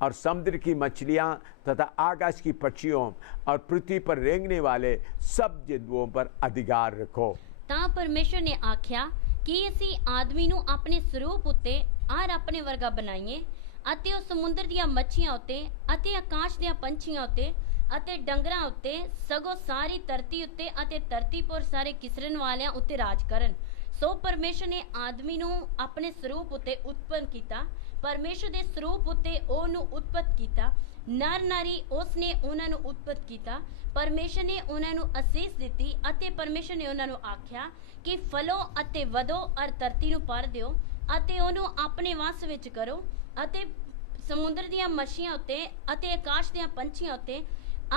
और समुद्र की मछलियां तथा आकाश की पक्षियों और पृथ्वी पर रेंगने वाले सब जंतुओं पर अधिकार रखो। ਤਾਂ ਪਰਮੇਸ਼ਰ ਨੇ ਆਖਿਆ ਕਿ ਅਸੀਂ ਆਦਮੀ ਨੂੰ ਆਪਣੇ ਸਰੂਪ ਉੱਤੇ ਔਰ ਆਪਣੇ ਵਰਗਾ ਬਣਾਈਏ ਅਤੇ ਉਹ ਸਮੁੰਦਰ ਦੀਆਂ ਮੱਛੀਆਂ ਉੱਤੇ ਅਤੇ ਆਕਾਸ਼ ਦੀਆਂ ਪੰਛੀਆਂ ਉੱਤੇ ਅਤੇ ਡੰਗਰਾਂ ਉੱਤੇ ਸਗੋਂ ਸਾਰੀ ਧਰਤੀ ਉੱਤੇ ਅਤੇ ਧਰਤੀ ਪਰ ਸਾਰੇ ਕਿਸਰਨ ਵਾਲਿਆਂ ਉੱਤੇ ਰਾਜ ਕਰਨ। ਸੋ ਪਰਮੇਸ਼ਰ ਨੇ ਆਦਮੀ ਨੂੰ ਆਪਣੇ ਸਰੂਪ ਉੱਤੇ ਉਤਪੰਨ ਕੀਤਾ। ਪਰਮੇਸ਼ਰ ਦੇ ਸਰੂਪ ਉੱਤੇ ਉਹਨੂੰ ਉਤਪਤ ਕੀਤਾ। ਨਰ ਨਾਰੀ ਉਸ ਨੇ ਉਹਨਾਂ ਨੂੰ ਉਤਪਤ ਕੀਤਾ। ਪਰਮੇਸ਼ਰ ਨੇ ਉਹਨਾਂ ਨੂੰ ਅਸੀਸ ਦਿੱਤੀ ਅਤੇ ਪਰਮੇਸ਼ਰ ਨੇ ਉਹਨਾਂ ਨੂੰ ਆਖਿਆ ਕਿ ਫਲੋ ਅਤੇ ਵਧੋ ਔਰ ਧਰਤੀ ਨੂੰ ਭਰ ਦਿਓ ਅਤੇ ਉਹਨੂੰ ਆਪਣੇ ਵਸ ਵਿੱਚ ਕਰੋ ਅਤੇ ਸਮੁੰਦਰ ਦੀਆਂ ਮੱਛੀਆਂ ਉੱਤੇ ਅਤੇ ਆਕਾਸ਼ ਦੀਆਂ ਪੰਛੀਆਂ ਉੱਤੇ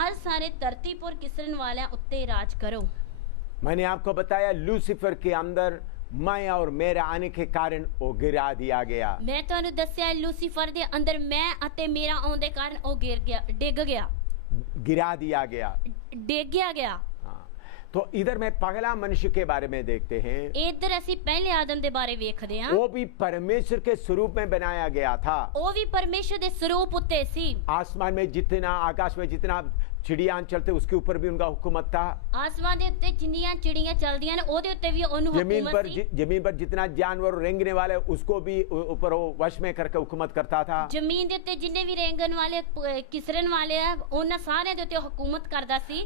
ਔਰ ਸਾਰੇ ਧਰਤੀ ਪਰ ਕਿਸਰਨ ਵਾਲਿਆਂ ਉੱਤੇ ਰਾਜ ਕਰੋ। मैंने आपको बताया लूसीफर के अंदर मैं और मेरा आने के कारण वो गिरा दिया गया। मैं ਤੁਹਾਨੂੰ ਦੱਸਿਆ ਲੂਸੀਫਰ ਦੇ ਅੰਦਰ ਮੈਂ ਅਤੇ ਮੇਰਾ ਆਉਣ ਦੇ ਕਾਰਨ ਉਹ ਗਿਰ ਗਿਆ, ਡਿੱਗ ਗਿਆ, गिरा दिया गया, ਡਿੱਗਿਆ ਗਿਆ। हाँ। तो इधर में पहला मनुष्य के बारे में देखते हैं। ਇੱਧਰ ਅਸੀਂ ਪਹਿਲੇ ਆਦਮ ਦੇ ਬਾਰੇ ਵੇਖਦੇ ਹਾਂ। वो भी परमेश्वर के स्वरूप में बनाया गया था। ਉਹ ਵੀ ਪਰਮੇਸ਼ਰ ਦੇ ਸਰੂਪ ਉੱਤੇ ਸੀ। आसमान में जितना, आकाश में जितना चिड़िया चलते उसके ऊपर भी उनका हुकूमत था। आसमान ਦੇ ਉੱਤੇ ਜਿੰਨੀਆਂ ਚਿੜੀਆਂ ਚੱਲਦੀਆਂ ਨੇ ਉਹਦੇ ਉੱਤੇ ਵੀ ਉਹਨੂੰ ਹੁਕੂਮਤ ਸੀ। जमीन पर जितना जानवर रेंगने वाले उसको भी ऊपर वो वश में करके हुकूमत करता था। ਜ਼ਮੀਨ ਦੇ ਉੱਤੇ ਜਿੰਨੇ ਵੀ ਰੇਂਗਣ ਵਾਲੇ ਕਿਸਰਨ ਵਾਲੇ ਆ ਉਹਨਾਂ ਸਾਰਿਆਂ ਦੇ ਉੱਤੇ ਹੁਕੂਮਤ ਕਰਦਾ ਸੀ।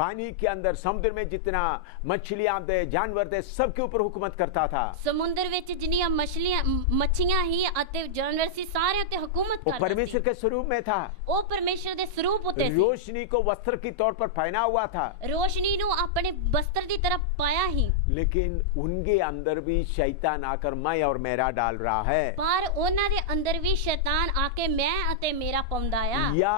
पानी के अंदर समुद्र में जितना मछलियां थे, जानवर थे, सबके ऊपर हुकूमत करता था। ਸਮੁੰਦਰ ਵਿੱਚ ਜਿੰਨੀਆਂ ਮੱਛੀਆਂ ਹੀ ਅਤੇ ਜਾਨਵਰ ਸੀ ਸਾਰਿਆਂ ਉੱਤੇ ਹੁਕੂਮਤ वो ਕਰਦਾ परमेश्वर ਸੀ। के स्वरूप में था। ਉਹ ਪਰਮੇਸ਼ਰ ਦੇ ਸਰੂਪ ਉੱਤੇ ਸੀ। रोशनी को वस्त्र की तौर पर पहना हुआ था। रोशनी ਨੂੰ ਆਪਣੇ ਬਸਤਰ ਦੀ ਤਰ੍ਹਾਂ ਪਾਇਆ ਹੀ। लेकिन उनके अंदर भी शैतान आकर मैं और मेरा डाल रहा है। ਪਰ ਉਹਨਾਂ ਦੇ ਅੰਦਰ ਵੀ ਸ਼ੈਤਾਨ ਆ ਕੇ ਮੈਂ ਅਤੇ ਮੇਰਾ ਪਾਉਂਦਾ ਆ। या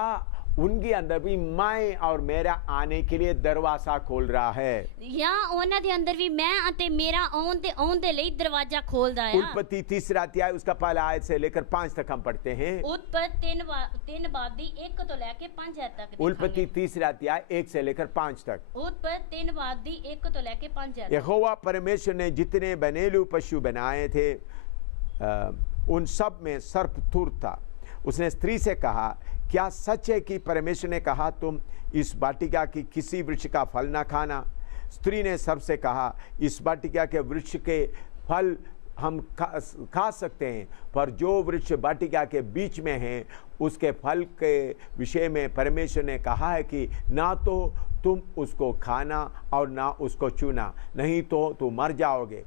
उनके अंदर भी मैं और मेरा आने के लिए दरवाजा खोल रहा है। या ਉਹਨਾਂ ਦੇ ਅੰਦਰ ਵੀ ਮੈਂ ਅਤੇ ਮੇਰਾ ਆਉਣ ਦੇ ਲਈ ਦਰਵਾਜ਼ਾ ਖੋਲਦਾ ਆ। उत्पत्ति 3 अध्याय उसका पहला आयत से लेकर 5 तक हम पढ़ते हैं। उत्पत्ति 3 बाब ਦੀ 1 ਤੋਂ ਲੈ ਕੇ 5 आयत तक। उत्पत्ति 3 अध्याय 1 से लेकर 5 तक। उत्पत्ति 3 बाब ਦੀ 1 ਤੋਂ ਲੈ ਕੇ 5 आयत। यहोवा परमेश्वर ने जितने बनेलू पशु बनाए थे उन सब में सर्पतुर था। उसने स्त्री से कहा, क्या सच है कि परमेश्वर ने कहा तुम इस वाटिका की किसी वृक्ष का फल ना खाना? स्त्री ने सर्प से कहा, इस वाटिका के वृक्ष के फल हम खा सकते हैं, पर जो वृक्ष वाटिका के बीच में है उसके फल के विषय में परमेश्वर ने कहा है कि ना तो तुम उसको खाना और ना उसको छूना, नहीं तो तुम मर जाओगे।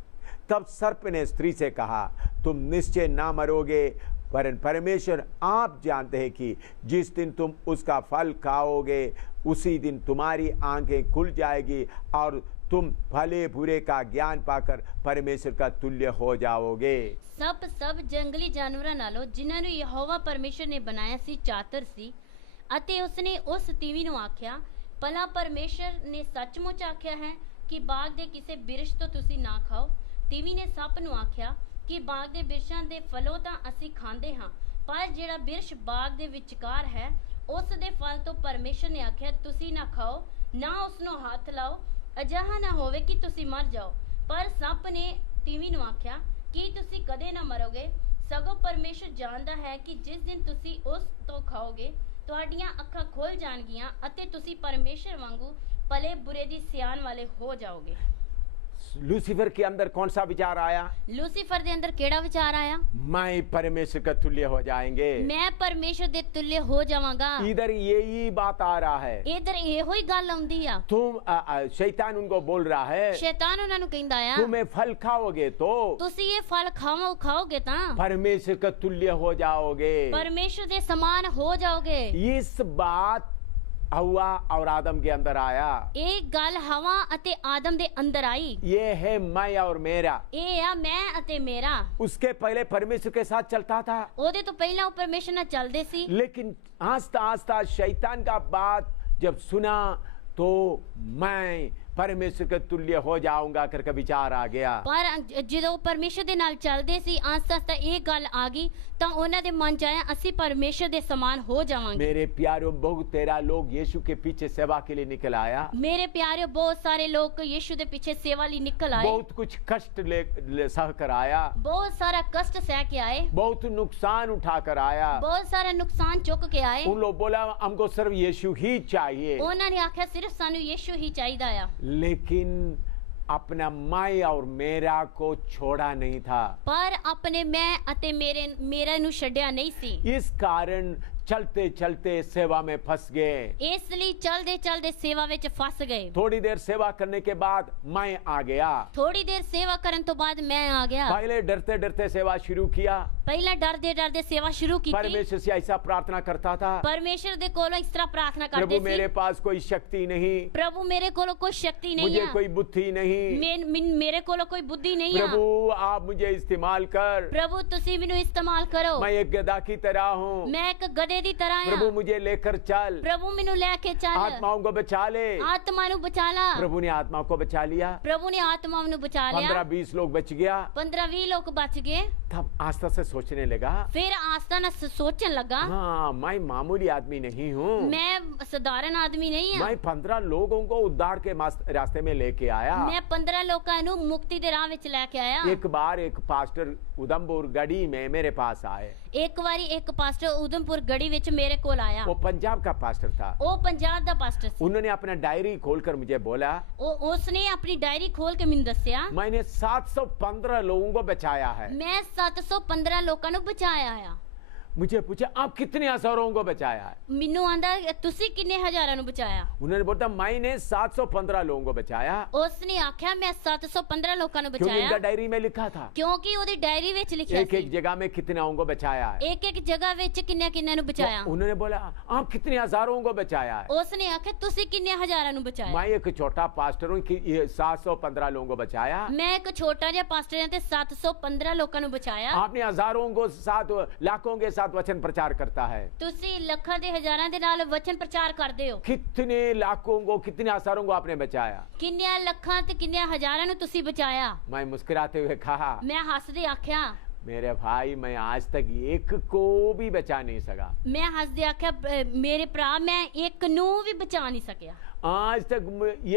तब सर्प ने स्त्री से कहा, तुम निश्चय ना मरोगे, वरन परमेश्वर आप जानते हैं कि जिस दिन तुम उसका फल खाओगे उसी दिन तुम्हारी आंखें खुल जाएगी और तुम भले बुरे का ज्ञान पाकर परमेश्वर का तुल्य हो जाओगे। सब जंगली जानवरां नालों जिन्हां ਨੂੰ ਯਹੋਵਾ ਪਰਮੇਸ਼ਰ ਨੇ ਬਣਾਇਆ ਸੀ ਚਾਤਰ ਸੀ ਅਤੇ ਉਸਨੇ ਉਸ ਤੀਵੀ ਨੂੰ ਆਖਿਆ, ਭਲਾ ਪਰਮੇਸ਼ਰ ਨੇ ਸੱਚਮੁੱਚ ਆਖਿਆ ਹੈ ਕਿ ਬਾਗ ਦੇ ਕਿਸੇ ਬਿਰਸ਼ ਤੋਂ ਤੁਸੀਂ ਨਾ ਖਾਓ। ਤੀਵੀ ਨੇ ਸੱਪ ਨੂੰ ਆਖਿਆ ਕਿ ਬਾਗ ਦੇ ਬਿਰਸ਼ਾਂ ਦੇ ਫਲੋਂ ਤਾਂ ਅਸੀਂ ਖਾਂਦੇ ਹਾਂ, ਪਰ ਜਿਹੜਾ ਬਿਰਸ਼ ਬਾਗ ਦੇ ਵਿਚਕਾਰ ਹੈ ਉਸ ਦੇ ਫਲ ਤੋਂ ਪਰਮੇਸ਼ਰ ਨੇ ਆਖਿਆ ਤੁਸੀਂ ਨਾ ਖਾਓ, ਨਾ ਉਸ ਨੂੰ ਹੱਥ ਲਾਓ, ਅਜਿਹਾ ਨਾ ਹੋਵੇ ਕਿ ਤੁਸੀਂ ਮਰ ਜਾਓ। ਪਰ ਸੱਪ ਨੇ ਤੀਵੀਂ ਨੂੰ ਆਖਿਆ, ਕੀ ਤੁਸੀਂ ਕਦੇ ਨਾ ਮਰੋਗੇ? ਸਗੋਂ ਪਰਮੇਸ਼ਰ ਜਾਣਦਾ ਹੈ ਕਿ ਜਿਸ ਦਿਨ ਤੁਸੀਂ ਉਸ ਤੋਂ ਖਾਓਗੇ, ਤੁਹਾਡੀਆਂ ਅੱਖਾਂ ਖੁੱਲ ਜਾਣਗੀਆਂ ਅਤੇ ਤੁਸੀਂ ਪਰਮੇਸ਼ਰ ਵਾਂਗੂ ਭਲੇ ਬੁਰੇ ਦੀ ਸਿਆਣ ਵਾਲੇ ਹੋ ਜਾਓਗੇ। लूसीफर के अंदर कौन सा विचार आया? ਲੂਸੀਫਰ ਦੇ ਅੰਦਰ ਕਿਹੜਾ ਵਿਚਾਰ ਆਇਆ? मैं परमेश्वर का तुल्य हो जाएंगे। ਮੈਂ ਪਰਮੇਸ਼ਰ ਦੇ ਤੁल्य ਹੋ ਜਾਵਾਂਗਾ। इधर यही बात आ रहा है। ਇਧਰ ਇਹੋ ਹੀ ਗੱਲ ਆਉਂਦੀ ਆ। शैतान उनको बोल रहा है, ਸ਼ੈਤਾਨ ਉਹਨਾਂ ਨੂੰ ਕਹਿੰਦਾ ਆ, तुम्हें फल खाओगे तो ਤੁਸੀਂ ਇਹ ਫਲ ਖਾਓਗੇ ਤਾਂ परमेश्वर का तुल्य हो जाओगे। ਪਰਮੇਸ਼ਰ ਦੇ ਸਮਾਨ ਹੋ ਜਾਓਗੇ। इस बात हवा और आदम के अंदर आया। ਇਹ ਗੱਲ ਹਵਾ ਅਤੇ ਆਦਮ ਦੇ ਅੰਦਰ ਆਈ। ये है मैं और मेरा। ਇਹ ਆ ਮੈਂ ਅਤੇ ਮੇਰਾ। उसके पहले परमेश्वर के साथ चलता था, ਉਹਦੇ ਤੋਂ ਪਹਿਲਾਂ ਉਹ ਪਰਮੇਸ਼ਰ ਨਾਲ ਚੱਲਦੇ ਸੀ। लेकिन आस्ता आस्ता शैतान का बात जब सुना तो मैं परमेश्वर के तुल्य हो जाऊंगा करके विचार आ गया। ਪਰ ਜਦੋਂ ਪਰਮੇਸ਼ਰ ਦੇ ਨਾਲ ਚੱਲਦੇ ਸੀ, ਆਸਤਾ ਆਸਤਾ ਇਹ ਗੱਲ ਆ ਗਈ ਤਾਂ ਉਹਨਾਂ ਦੇ ਮਨ ਚ ਆਇਆ, ਅਸੀਂ ਪਰਮੇਸ਼ਰ ਦੇ ਸਮਾਨ ਹੋ ਜਾਵਾਂਗੇ। मेरे प्यारों, बहुत तेरा लोग यीशु के पीछे सेवा के लिए निकल आया। ਮੇਰੇ ਪਿਆਰਿਓ, ਬਹੁਤ ਸਾਰੇ ਲੋਕ ਯੀਸ਼ੂ ਦੇ ਪਿੱਛੇ ਸੇਵਾ ਲਈ ਨਿਕਲ ਆਏ। बहुत कुछ कष्ट ले सह कर आया, ਬਹੁਤ ਸਾਰਾ ਕਸ਼ਟ ਸਹਿ ਕੇ ਆਏ, बहुत नुकसान उठा कर आया। ਬਹੁਤ ਸਾਰਾ ਨੁਕਸਾਨ ਚੁੱਕ ਕੇ ਆਏ। उन लोग बोला हमको सिर्फ यीशु ही चाहिए, ਉਹਨਾਂ ਨੇ ਆਖਿਆ ਸਿਰਫ ਸਾਨੂੰ ਯੀਸ਼ੂ ਹੀ ਚਾਹੀਦਾ ਆ। लेकिन अपना मैं और मेरा को छोड़ा नहीं था। ਪਰ ਆਪਣੇ ਮੈਂ ਅਤੇ ਮੇਰੇ ਨੂੰ ਛੱਡਿਆ ਨਹੀਂ ਸੀ। इस कारण चलते चलते सेवा में फंस गए। ਇਸ ਲਈ ਚਲਦੇ ਚਲਦੇ ਸੇਵਾ ਵਿੱਚ ਫਸ ਗਏ। थोड़ी देर सेवा करने के बाद मैं आ गया। ਥੋੜੀ ਦੇਰ ਸੇਵਾ ਕਰਨ ਤੋਂ ਬਾਅਦ ਮੈਂ ਆ ਗਿਆ। पहले डरते डरते सेवा शुरू किया। ਪਹਿਲਾਂ ਡਰਦੇ ਡਰਦੇ ਸੇਵਾ ਸ਼ੁਰੂ ਕੀਤੀ। परमेश्वर से ऐसा प्रार्थना करता था, ਪਰਮੇਸ਼ਰ ਦੇ ਕੋਲੋਂ ਇਸ ਤਰ੍ਹਾਂ ਪ੍ਰਾਰਥਨਾ प्रभु ਕਰਦੇ मेरे ਸੀ, पास कोई शक्ति नहीं, ਪ੍ਰਭੂ ਮੇਰੇ ਕੋਲੋਂ ਕੋਈ ਸ਼ਕਤੀ ਨਹੀਂ मुझे ਆ, कोई बुद्धि नहीं, ਮੇਰੇ ਕੋਲੋਂ ਕੋਈ ਬੁੱਧੀ ਨਹੀਂ ਆ। प्रभु आप मुझे इस्तेमाल कर, ਪ੍ਰਭੂ ਤੁਸੀਂ ਮੈਨੂੰ ਇਸਤੇਮਾਲ ਕਰੋ। मैं एक गधा की तरह हूँ, ਮੈਂ ਇੱਕ ਗਧੇ ਦੀ ਤਰ੍ਹਾਂ प्रभु ਆ। मुझे लेकर चल, ਪ੍ਰਭੂ ਮੈਨੂੰ ਲੈ ਕੇ ਚੱਲ, आत्माओं को बचा ले। ਆਤਮਾ ਨੂੰ ਬਚਾ ਲਾ। प्रभु ने आत्मा को बचा लिया। ਪ੍ਰਭੂ ਨੇ ਆਤਮਾ ਨੂੰ ਬਚਾ ਲਿਆ। 15-20 लोग बच गया। 15-20 ਲੋਕ ਬਚ ਗਏ। तब आस्था से सोचने लगा, ਫਿਰ ਆਸਤਾ ਨਾਲ ਸੋਚਣ ਲੱਗਾ, हाँ मैं मामूली आदमी नहीं हूँ, ਮੈਂ ਸਧਾਰਨ ਆਦਮੀ ਨਹੀਂ ਆ। मैं 15 लोगों को उद्धार के रास्ते में लेके आया। ਮੈਂ 15 ਲੋਕਾਂ ਨੂੰ ਮੁਕਤੀ ਦੇ ਰਾਹ ਵਿੱਚ ਲੈ ਕੇ ਆਇਆ। एक बार एक पास्टर उधमपुर गढ़ी में मेरे पास आए। ਇੱਕ ਵਾਰੀ ਇੱਕ ਪਾਸਟਰ ਉਦਮਪੁਰ ਗੜੀ ਵਿੱਚ ਮੇਰੇ ਕੋਲ ਆਇਆ। वो पंजाब का पास्टर था। ਉਹ ਪੰਜਾਬ ਦਾ ਪਾਸਟਰ ਸੀ। उन्होंने अपना डायरी खोलकर मुझे बोला, ਉਸਨੇ ਆਪਣੀ ਡਾਇਰੀ ਖੋਲ ਕੇ ਮੈਨੂੰ ਦੱਸਿਆ, मैंने 715 लोगों को बचाया है। ਮੈਂ 715 ਲੋਕਾਂ ਨੂੰ ਬਚਾਇਆ ਆ। मुझे पूछा आप कितने हजारों को बचाया है? ਮੈਨੂੰ ਆਂਦਾ ਤੁਸੀਂ ਕਿੰਨੇ ਹਜ਼ਾਰਾਂ ਨੂੰ ਬਚਾਇਆ? उन्होंने बोला मैंने 715 लोगों को बचाया। ਉਸਨੇ ਆਖਿਆ ਮੈਂ 715 ਲੋਕਾਂ ਨੂੰ क्योंकि ਬਚਾਇਆ उनका डायरी में लिखा था ਕਿਉਂਕਿ ਉਹਦੀ ਡਾਇਰੀ ਵਿੱਚ ਲਿਖਿਆ एक एक ਸੀ जगह में कितने को बचाया है। ਇੱਕ ਇੱਕ ਜਗ੍ਹਾ ਵਿੱਚ ਕਿੰਨੇ ਕਿੰਨੇ ਨੂੰ ਬਚਾਇਆ। तो उन्होंने बोला आप कितने हजारों को बचाया है? ਉਸਨੇ ਆਖਿਆ ਤੁਸੀਂ ਕਿੰਨੇ ਹਜ਼ਾਰਾਂ ਨੂੰ ਬਚਾਇਆ। मैं एक छोटा पास्टर हूँ कि ये 715 लोगों को बचाया। ਮੈਂ ਇੱਕ ਛੋਟਾ ਜਿਹਾ ਪਾਸਟਰ ਹਾਂ ਤੇ 715 ਲੋਕਾਂ ਨੂੰ ਬਚਾਇਆ। आपने हजारों को साथ लाखों के साथ वचन प्रचार करता है। ਤੁਸੀਂ ਲੱਖਾਂ ਦੇ ਹਜ਼ਾਰਾਂ ਦੇ ਨਾਲ ਵਚਨ ਪ੍ਰਚਾਰ ਕਰਦੇ ਹੋ। कितने लाखों को कितने हजारों को आपने बचाया? ਕਿੰਨਿਆਂ ਲੱਖਾਂ ਤੇ ਕਿੰਨਿਆਂ ਹਜ਼ਾਰਾਂ ਨੂੰ ਤੁਸੀਂ ਬਚਾਇਆ। मैं मुस्कुराते हुए कहा, ਮੈਂ ਹੱਸਦੇ ਆਖਿਆ, मेरे भाई मैं आज तक एक को भी बचा नहीं सका। ਮੈਂ ਹੱਸਦੇ ਆਖਿਆ, ਮੇਰੇ ਭਰਾ ਮੈਂ ਇੱਕ ਨੂੰ ਵੀ ਬਚਾ ਨਹੀਂ ਸਕਿਆ। आज तक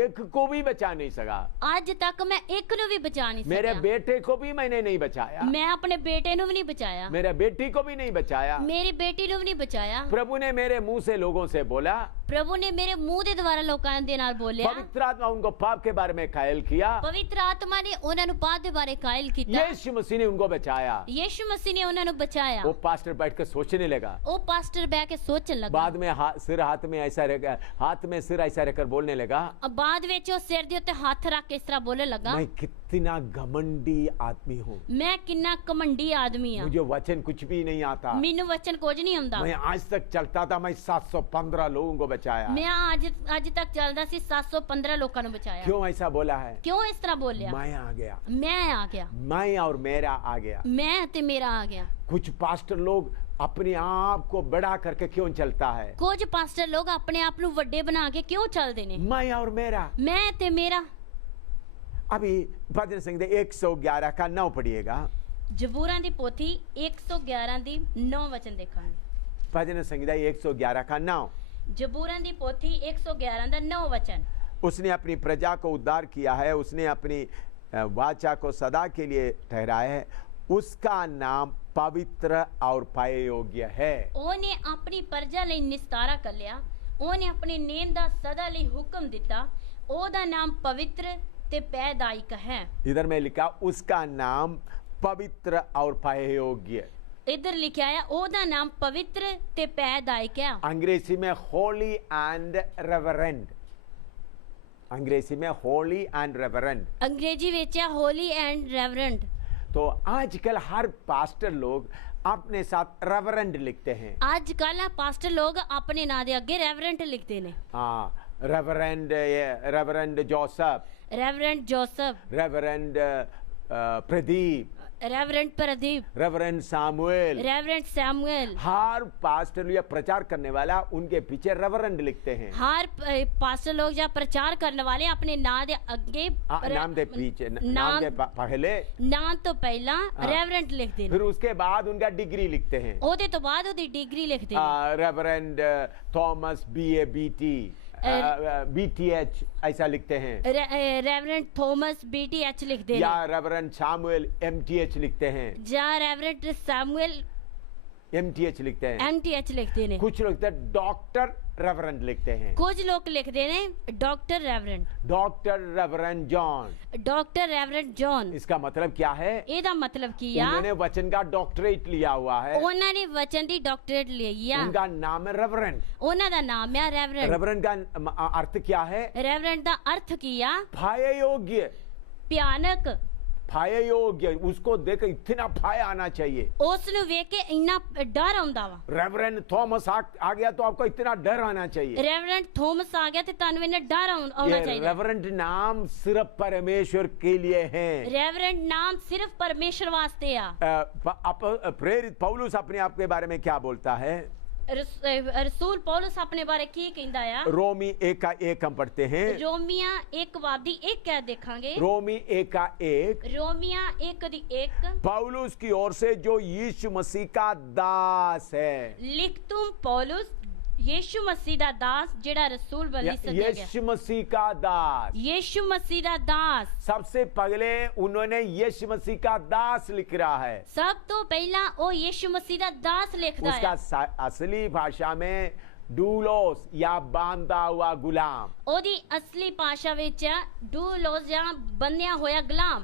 एक को भी बचा नहीं सका। ਅੱਜ ਤੱਕ ਮੈਂ ਇੱਕ ਨੂੰ ਵੀ ਬਚਾ ਨਹੀਂ मेरे ਸਕਿਆ। बेटे को भी मैंने नहीं बचाया, ਮੈਂ ਆਪਣੇ ਬੇਟੇ ਨੂੰ ਵੀ ਨਹੀਂ ਬਚਾਇਆ, मेरे बेटी को भी नहीं बचाया। ਮੇਰੀ ਬੇਟੀ ਨੂੰ ਵੀ ਨਹੀਂ ਬਚਾਇਆ। प्रभु ने मेरे मुंह से लोगों से बोला, ਪ੍ਰਭੂ ਨੇ ਮੇਰੇ ਮੂੰਹ ਦੇ ਦੁਆਰਾ ਲੋਕਾਂ ਦੇ ਨਾਲ ਬੋਲਿਆ। पवित्र आत्मा उनको पाप के बारे में कायल किया। ਪਵਿੱਤਰ ਆਤਮਾ ਨੇ ਉਹਨਾਂ ਨੂੰ ਪਾਪ ਦੇ ਬਾਰੇ ਕਾਇਲ ਕੀਤਾ। यीशु मसीह ने उनको बचाया। ਯੀਸ਼ੂ ਮਸੀਹ ਨੇ ਉਹਨਾਂ ਨੂੰ ਬਚਾਇਆ। वो पास्टर बैठ कर सोचने लगा। ਉਹ ਪਾਸਟਰ ਬਹਿ ਕੇ ਸੋਚਣ ਲੱਗਾ। बाद में सिर हाथ में ऐसा रखा, हाथ में सिर ऐसा रखकर बोलने लगा, ਬਾਅਦ ਵਿੱਚ ਉਹ ਸਿਰ ਦੇ ਉੱਤੇ ਹੱਥ ਰੱਖ ਕੇ ਇਸ ਤਰ੍ਹਾਂ ਬੋਲਣ ਲੱਗਾ, मैं कितना घमंडी आदमी हूँ, ਮੈਂ ਕਿੰਨਾ ਕਮੰਡੀ ਆਦਮੀ ਆ। मुझे वचन कुछ भी नहीं आता। ਮੈਨੂੰ ਵਚਨ ਕੁਝ ਨਹੀਂ ਆਉਂਦਾ। मैं आज तक चलता था, मैं 715 लोगों को बचाया। ਮੈਂ ਅੱਜ ਤੱਕ ਚੱਲਦਾ ਸੀ, 715 ਲੋਕਾਂ ਨੂੰ ਬਚਾਇਆ। क्यों ऐसा बोला है? ਕਿਉਂ ਇਸ ਤਰ੍ਹਾਂ ਬੋਲਿਆ? मैं आ गया, ਮੈਂ ਆ ਗਿਆ, मैं और मेरा आ गया। ਮੈਂ ਤੇ ਮੇਰਾ ਆ ਗਿਆ। कुछ पास्टर लोग अपने आप को बड़ा करके क्यों चलता है? ਕੁਝ ਪਾਸਟਰ ਲੋਕ ਆਪਣੇ ਆਪ ਨੂੰ ਵੱਡੇ ਬਣਾ ਕੇ ਕਿਉਂ ਚੱਲਦੇ ਨੇ? मैं और मेरा। ਮੈਂ ਤੇ ਮੇਰਾ। अभी भजन संहिता 111 का 9 पढ़िएगा। ਜ਼ਬੂਰਾਂ ਦੀ ਪੋਥੀ 111 ਦੀ 9 ਵਚਨ ਦੇਖਾਂਗੇ। भजन संहिता 111 का 9। ਜ਼ਬੂਰਾਂ ਦੀ ਪੋਥੀ 111 ਦਾ 9 ਵਚਨ। उसने अपनी प्रजा को उद्धार किया है, उसने अपनी वाचा को सदा के लिए ठहराया है, उसका नाम पवित्र और पाए योग्य है। ਉਹਨੇ ਆਪਣੀ ਪਰਜਾ ਲਈ ਨਿਸਤਾਰਾ ਕਰ ਲਿਆ, ਉਹਨੇ ਆਪਣੇ ਨੇਮ ਦਾ ਸਦਾ ਲਈ ਹੁਕਮ ਦਿੱਤਾ, ਉਹਦਾ ਨਾਮ ਪਵਿੱਤਰ ਤੇ ਪੈਦਾਇਕ ਹੈ। इधर में लिखा उसका नाम पवित्र और पाए योग्य। ਇੱਧਰ ਲਿਖਿਆ ਆ ਉਹਦਾ ਨਾਮ ਪਵਿੱਤਰ ਤੇ ਪੈਦਾਇਕ ਹੈ। अंग्रेजी में होली एंड रेवरेंड, अंग्रेजी में होली एंड रेवरेंड। ਅੰਗਰੇਜ਼ੀ ਵਿੱਚ ਆ ਹੋਲੀ ਐਂਡ ਰੈਵਰੈਂਡ। तो आजकल हर पास्टर लोग अपने साथ रेवरेंड लिखते हैं। ਅੱਜ ਕੱਲ ਪਾਸਟਰ ਲੋਕ ਆਪਣੇ ਨਾਂ ਦੇ ਅੱਗੇ ਰੈਵਰੈਂਡ ਲਿਖਦੇ ਨੇ। हाँ, reverend Joseph, reverend Joseph, reverend Pradeep, reverend Pradeep, reverend Samuel. Reverend Samuel. हर पास्टर या प्रचार करने वाला उनके पीछे रेवरेंड लिखते हैं। हर पास्टर लोग जब प्रचार करने वाले अपने नाम दे अगे नाम दे पीछे, नाम के पहले, नाम तो पहला रेवरेंड लिखते हैं, फिर उसके बाद उनका डिग्री लिखते हैं। ओदे तो बाद ओदी डिग्री लिखते हैं। Reverend Thomas BA BT BTH ऐसा लिखते हैं, रेवरेंड थॉमस BTH लिखते हैं, या रेवरेंड सामुएल MTH लिखते हैं, या रेवरेंड सैमुअल MTH लिखते हैं, MTH लिखते हैं। कुछ लोग डॉक्टर रेवरेंड लिखते हैं, कुछ लोग लिखते हैं doctor reverend, doctor reverend John. Doctor reverend John. इसका मतलब क्या है? ਇਹਦਾ मतलब किया उन्होंने वचन का डॉक्टरेट लिया हुआ है, ਉਹਨਾਂ ਨੇ ਵਚਨ ਦੀ ਡਾਕਟਰੇਟ ਲਈ ਆ, उनका नाम है रेवरेंड। ਉਹਨਾਂ ਦਾ ਨਾਮ ਹੈ ਰੈਵਰੈਂਡ। रेवरेंड का अर्थ क्या है? ਰੈਵਰੈਂਡ ਦਾ ਅਰਥ ਕੀ ਆ? फाये योग्य, ਭਿਆਨਕ। फाये योग्य, उसको देख इतना फाया आना चाहिए। ਉਸ ਨੂੰ ਵੇਖ ਕੇ ਇੰਨਾ ਡਰ ਆਉਂਦਾ ਵਾ। रेवरेंड थॉमस आ गया तो आपको इतना डर आना चाहिए। ਰੈਵਰੈਂਡ ਥੋਮਸ ਆ ਗਿਆ ਤੇ ਤੁਹਾਨੂੰ ਇਹਨਾਂ ਡਰ ਆਉਣਾ ये ਚਾਹੀਦਾ। रेवरेंड नाम सिर्फ परमेश्वर के लिए है। ਰੈਵਰੈਂਡ ਨਾਮ ਸਿਰਫ ਪਰਮੇਸ਼ਰ ਵਾਸਤੇ ਆ। प्रेरित पौलुस अपने आप के बारे में क्या बोलता है? रसूल पौलुस अपने बारे की कहंदा आ? रोमी 1:1 हम पढ़ते हैं। रोमिया 1:1 कह देखांगे। रोमी 1:1। रोमिया 1:1। पौलुस की ओर से जो यीशु मसीह का दास है। लिख तुम पौलुस यीशु मसीह दा दास जेड़ा रसूल बली सदया गया। यीशु मसीह का दास। यीशु मसीह दा दास। सबसे पहले उन्होंने यीशु मसीह का दास लिख रहा है। सब तो पहला ओ यीशु मसीह दा दास लिखदा है। उसका असली भाषा में डूलोस या बांधा हुआ गुलाम। ओदी असली भाषा विच डूलोस या बन्या होया गुलाम।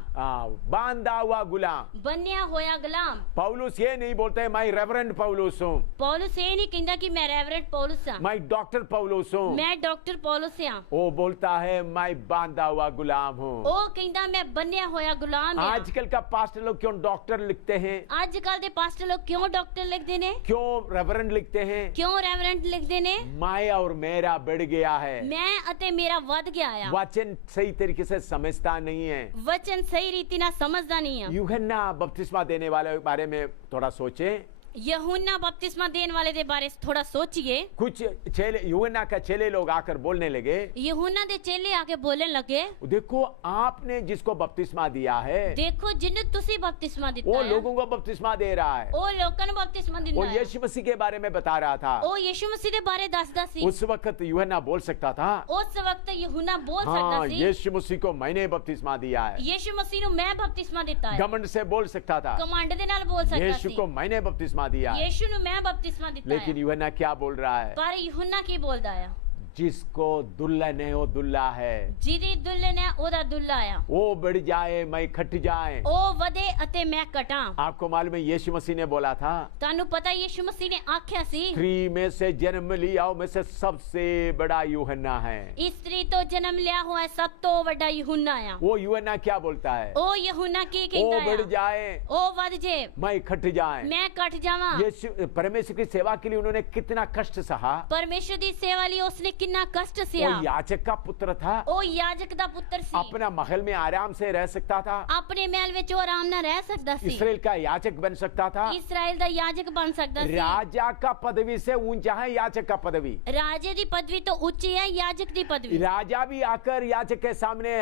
बांधा हुआ गुलाम, बन्या होया गुलाम। पौलुस ये नहीं बोलते मैं रेवरेंड पौलुस हूँ। पौलुस ये नहीं कहता कि मैं रेवरेंड पौलुस हूँ। मैं डॉक्टर पौलुस हूँ। मैं डॉक्टर पौलुस हूँ। वो बोलता है मैं बांधा हुआ गुलाम हूँ। ओ कहता मैं बन्या होया गुलाम हूँ। आजकल का पास्टर लोग क्यों डॉक्टर लिखते हैं? आजकल के पास्टर लोग क्यों डॉक्टर लिखते हैं? क्यों रेवरेंड लिखते हैं? क्यों रेवरेंड लिखते ने? मैं और मेरा बढ़ गया है। मैं अते मेरा वध गया है। वचन सही तरीके से समझता नहीं है। वचन सही रीति ना समझदा नहीं है। यूहन्ना बपतिस्मा देने वाले के बारे में थोड़ा सोचे। यूहन्ना बपतिस्मा देने वाले के बारे में थोड़ा सोचिए। कुछ चेले, यूहन्ना का चेले लोग आकर बोलने लगे। यूहन्ना दे चेले आके बोलने लगे, देखो आपने जिसको बपतिस्मा दिया है, देखो जिन्हें तुसी बपतिस्मा दिता वो है, लोगों को बपतिस्मा दे रहा है। ओ लोगों ने बपतिस्मा दिया वो है। यीशु मसीह के बारे में बता रहा था। ओ यीशु मसीह के बारे दसदा सी। उस वक्त यूहन्ना बोल सकता था, उस वक्त यूहन्ना बोल सकता हाँ सी, यीशु मसीह को मैंने बपतिस्मा दिया है। यीशु मसीह नु मैं बपतिस्मा दिता है। घमंड से बोल सकता था, कमांड दे नाल बोल सकता यीशु सी, को मैंने बपतिस्मा दिया है। यीशु नु मैं बपतिस्मा दिता है। लेकिन यूहन्ना क्या बोल रहा है? पर यूहन्ना की बोलदा है? जिसको दुल्हन है वो दुल्ला है। जिदी दुल्हन है ओदा दुल्ला है। वो बढ़ जाए मैं खट जाए। ओ वदे अते मैं कटा। आपको मालूम है यीशु मसीह ने बोला था, तानु पता यीशु मसीह ने आख्या सी, स्त्री में से जन्म लिया में से सबसे बड़ा यूहन्ना है। स्त्री तो जन्म लिया हुआ है, सब तो बड़ा यूहन्ना है। वो यूहन्ना क्या बोलता है? ओ यूहन्ना की कहता वो है? बढ़ जाए ओ वध जे मैं खट जाए। मैं कट जावा। यीशु परमेश्वर की सेवा के लिए उन्होंने कितना कष्ट सहा। परमेश्वर दी सेवा लिए उसने कितना कष्ट वो सिया। याजक का पुत्र था। ओ याजक दा पुत्र सी। अपना महल में आराम से रह सकता था। अपने महल विच ओ आराम ना रह सकदा सी। इस्राएल का याजक बन सकता था। इस्राएल दा याजक बन सकदा सी। राजा का पदवी से ऊंचा है याजक का पदवी। राजे दी पदवी तो ऊंची है याजक दी पदवी। राजा भी आकर याजक के सामने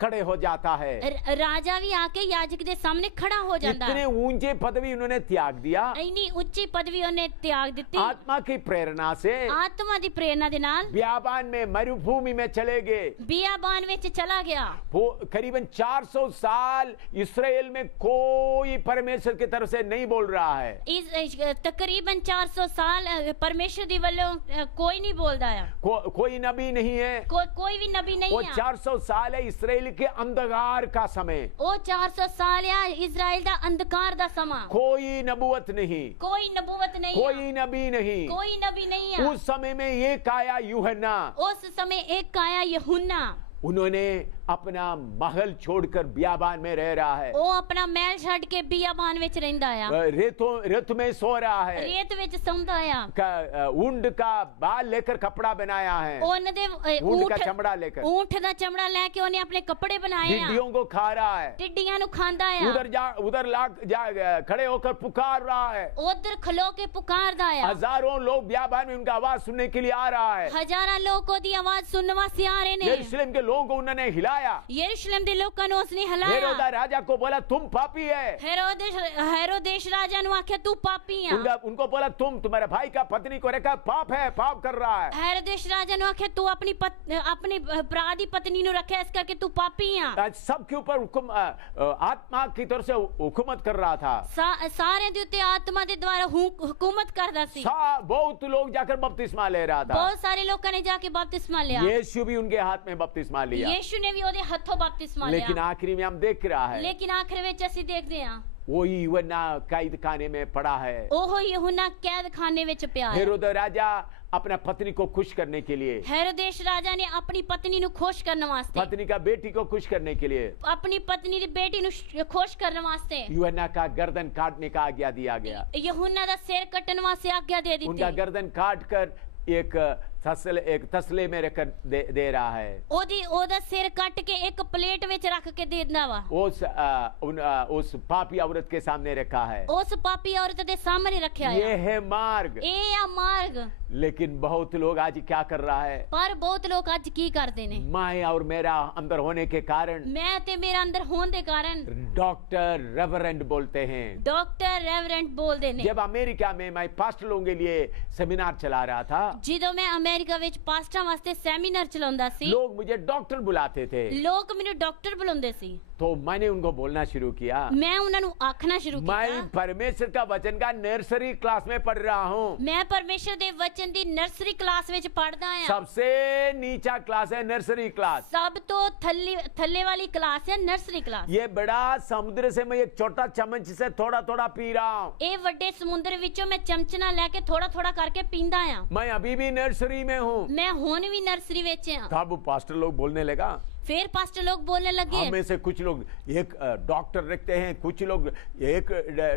खड़े हो जाता है। ਰਾਜਾ ਵੀ ਆ ਕੇ ਯਾਜਕ ਦੇ ਸਾਹਮਣੇ ਖੜਾ ਹੋ ਜਾਂਦਾ इतने ऊंचे पदवी उन्होंने त्याग दिया ਇੰਨੀ ਉੱਚੀ ਪਦਵੀ ਉਹਨੇ ਤਿਆਗ ਦਿੱਤੀ आत्मा की प्रेरणा से। ਆਤਮਾ ਦੀ ਪ੍ਰੇਰਣਾ ਦੇ ਨਾਲ बियाबान में मरुभूमि में चले गए। ਬਿਆਬਾਨ ਵਿੱਚ ਚਲਾ ਗਿਆ। वो करीबन 400 साल इसराइल में कोई परमेश्वर की तरफ से नहीं बोल रहा है। ਇਸ ਤਕਰੀਬਨ 400 ਸਾਲ ਪਰਮੇਸ਼ਰ ਦੀ ਵੱਲੋਂ ਕੋਈ ਨਹੀਂ ਬੋਲਦਾ ਆ। कोई नबी नहीं है। ਕੋਈ ਵੀ ਨਬੀ वो ਨਹੀਂ ਆ। 400 साल है इसराइल के अंधकार का समय। ਉਹ 400 ਸਾਲ ਆ ਇਜ਼ਰਾਈਲ ਦਾ ਅੰਧਕਾਰ ਦਾ ਸਮਾਂ। कोई नबूवत नहीं, ਕੋਈ ਨਬੂਵਤ ਨਹੀਂ ਆ। कोई नबी नहीं। ਕੋਈ ਨਬੀ ਨਹੀਂ ਆ। उस समय में एक आया यूहन्ना। ਉਸ ਸਮੇਂ ਇੱਕ ਆਇਆ ਯਹੂਨਾ। उन्होंने अपना महल छोड़कर बियाबान में रह रहा है। ਉਹ ਆਪਣਾ ਮਹਿਲ ਛੱਡ ਕੇ ਬਿਆਬਾਨ ਵਿੱਚ ਰਹਿੰਦਾ ਆ। रेत में सो रहा है। ਰੇਤ ਵਿੱਚ ਸੌਂਦਾ ਆ। ऊंट का बाल लेकर कपड़ा बनाया है। ਉਹਨ ਦੇ ऊंट का चमड़ा लेकर ਊਂਠ ਦਾ ਚਮੜਾ ਲੈ ਕੇ ਉਹਨੇ ਆਪਣੇ ਕੱਪੜੇ ਬਣਾਏ ਆ। टिड्डियों को खा रहा है। ਟਿੱਡੀਆਂ ਨੂੰ ਖਾਂਦਾ ਆ। उधर खड़े होकर पुकार रहा है। ਉਧਰ ਖਲੋ ਕੇ ਪੁਕਾਰਦਾ ਆ। हजारों लोग बियाबान में उनका आवाज सुनने के लिए आ रहा है। ਹਜ਼ਾਰਾਂ ਲੋਕ ਉਹਦੀ ਆਵਾਜ਼ ਸੁਣਨ ਵਾਸਤੇ ਆ ਰਹੇ ਨੇ। यरूशलेम के लोगों को उन्होंने हिलाया। ਯਰੂਸ਼ਲਮ ਦੇ ਲੋਕਾਂ ਨੂੰ ਉਸਨੇ ਹਿਲਾਇਆ। हेरोदा राजा को बोला तुम पापी है। हेरोदेश राजा ने आख्या तू पापी है। उनको बोला तुम तुम्हारे भाई का पत्नी को रखा पाप है, पाप कर रहा है। हेरोदेश राजा ने आख्या तू अपनी भरा दी पत्नी नु रखा इस करके तू पापी है। सबके ऊपर हुक्म आत्मा की तरफ से हुकूमत कर रहा था। सारे दे उत्ते आत्मा दे द्वारा हुकूमत करदा सी। बहुत लोग जाकर बपतिस्मा ले रहा था। बहुत सारे लोगों ने जाके बपतिस्मा लिया। यीशु भी उनके हाथ में बपतिस्मा लिया। यीशु ने भी ओदे हाथों बपतिस्मा लिया। लेकिन आखिरी में हम देख रहा है, लेकिन आखिर में ਅਸੀਂ देखते हैं वही यूहन्ना कैद खाने में पड़ा है। ओहो यूहन्ना कैद खाने में पिया है। हेरोद राजा अपना पत्नी को खुश करने के लिए, हेरोदेश राजा ने अपनी पत्नी नु खुश करने वास्ते, पत्नी का बेटी को खुश करने के लिए, अपनी पत्नी की बेटी नु खुश करने वास्ते यूहन्ना का गर्दन काटने का आज्ञा दिया गया। यूहन्ना दा सिर कटने वास्ते आज्ञा दे दी। उनका गर्दन काट कर एक तसले में रख दे रहा है। ओदा सिर काट के एक प्लेट में रख के देना वा। उस पापी औरत के सामने रखा है। उस पापी औरत के सामने रखा है। ये है मार्ग। ये मार्ग। लेकिन बहुत लोग आज क्या कर रहा है, पर बहुत लोग आज की करते ने, मैं और मेरा अंदर होने के कारण, मैं ते मेरा अंदर होने के कारण डॉक्टर रेवरेंड बोलते हैं। डॉक्टर रेवरेंड बोल देने। जब अमेरिका में मैं पास्टर लोगों के लिए सेमिनार चला रहा था, जिदों मैं अमेरिका विच पास्टर वास्ते सेमिनार चलाਉਂਦਾ ਸੀ, लोग मुझे डॉक्टर बुलाते थे। लोग ਮੈਨੂੰ डॉक्टर बुलाਉਂਦੇ ਸੀ। तो मैंने उनको बोलना शुरू किया, मैं ਉਹਨਾਂ ਨੂੰ ਆਖਣਾ ਸ਼ੁਰੂ ਕੀਤਾ, मैं परमेश्वर का वचन का नर्सरी क्लास में पढ़ रहा हूँ। मैं परमेश्वर ਦੇ वचन ਦੀ नर्सरी क्लास ਵਿੱਚ पढ़दा ਹਾਂ। सबसे नीचा क्लास है नर्सरी क्लास। सब तो थल्ले वाली क्लास है नर्सरी क्लास। ये बड़ा समुद्र से मैं एक छोटा चम्मच से थोड़ा थोड़ा पी रहा हूँ। ये बड़े समुद्र विचों मैं चमचना लेके थोड़ा थोड़ा करके पींदा हां। मैं अभी भी नर्सरी में हूँ। मैं हुन भी नर्सरी विच हां। तब पास्टर लोग बोलने लगा, फिर पास्टर लोग बोलने लगे, हम में से कुछ लोग एक डॉक्टर लिखते हैं, कुछ लोग एक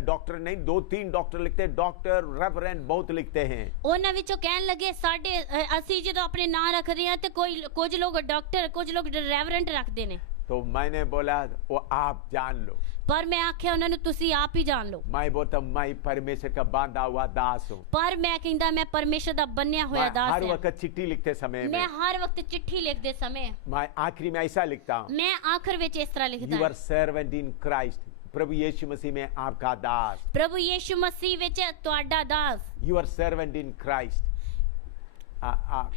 डॉक्टर नहीं 2-3 डॉक्टर लिखते हैं, डॉक्टर रेवरेंड बहुत लिखते हैं। उन्हां विचों कहन लगे साडे ਅਸੀਂ ਜਦੋਂ अपने नाम रखदे हां ते कोई कुछ लोग डॉक्टर कुछ लोग रेवरेंड रखदे ने। तो मैंने बोला वो आप जान लो, पर मैं आख्या उन्हां नु तुसी आप ही जान लो। मैं बोलता मैं परमेश्वर का बांधा हुआ दास हूँ। पर मैं कहंदा मैं परमेश्वर दा बन्या होया दास हर हां। वक्त चिट्ठी लिखते समय मैं हर वक्त चिट्ठी लिखदे समय मैं आखिरी में ऐसा लिखता हूँ, मैं आखिर विच इस तरह लिखदा यूर सर्वेंट इन क्राइस्ट, प्रभु यीशु मसीह में आपका दास। प्रभु यीशु मसीह विच तुहाडा दास। यूर सर्वेंट इन क्राइस्ट,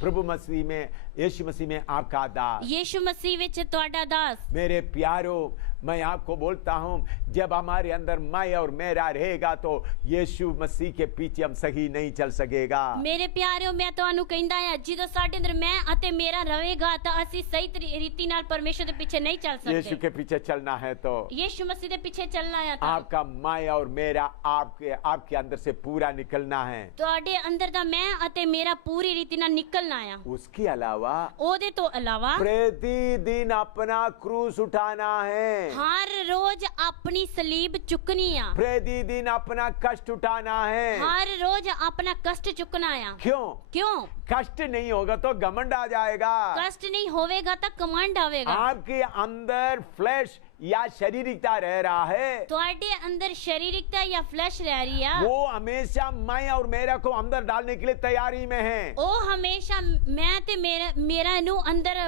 प्रभु मसीह में यीशु मसीह में आपका दास। यीशु मसीह विच तुहाडा दास। मेरे प्यारो, मैं आपको बोलता हूँ जब हमारे अंदर मैं और मेरा रहेगा तो यीशु मसीह के पीछे हम सही नहीं चल सकेगा। मेरे प्यारो, मैं ਤੁਹਾਨੂੰ ਕਹਿੰਦਾ ਹਾਂ ਜਦੋਂ ਸਾਡੇ ਅੰਦਰ ਮੈਂ ਅਤੇ ਮੇਰਾ ਰਹੇਗਾ ਤਾਂ ਅਸੀਂ ਸਹੀ ਰੀਤੀ ਨਾਲ परमेश्वर ਦੇ ਪਿੱਛੇ ਨਹੀਂ ਚੱਲ ਸਕਦੇ। यीशु के पीछे चलना है तो यीशु मसीह ਦੇ ਪਿੱਛੇ ਚੱਲਣਾ ਹੈ ਤਾਂ आपका मैं और मेरा आपके अंदर से पूरा निकलना है। ਤੁਹਾਡੇ ਅੰਦਰ ਦਾ ਮੈਂ ਅਤੇ ਮੇਰਾ ਪੂਰੀ ਰੀਤੀ ਨਾਲ ਨਿਕਲਣਾ ਆ। उसके अलावा ਉਹਦੇ ਤੋਂ ਇਲਾਵਾ प्रतिदिन अपना क्रूस उठाना है। हर रोज अपनी सलीब चुकनी आ। प्रतिदिन अपना कष्ट उठाना है। हर रोज अपना कष्ट चुकना है। क्यों? क्यों? कष्ट नहीं होगा तो घमंड आ जाएगा। कष्ट नहीं होवेगा तो कमांड आवेगा। आपके अंदर फ्लैश या शारीरिकता रह रहा है, तुम्हारे अंदर शारीरिकता या फ्लैश रह रही है, वो हमेशा मैं और मेरा को अंदर डालने के लिए तैयारी में है। वो हमेशा मैं ते मेरा नु अंदर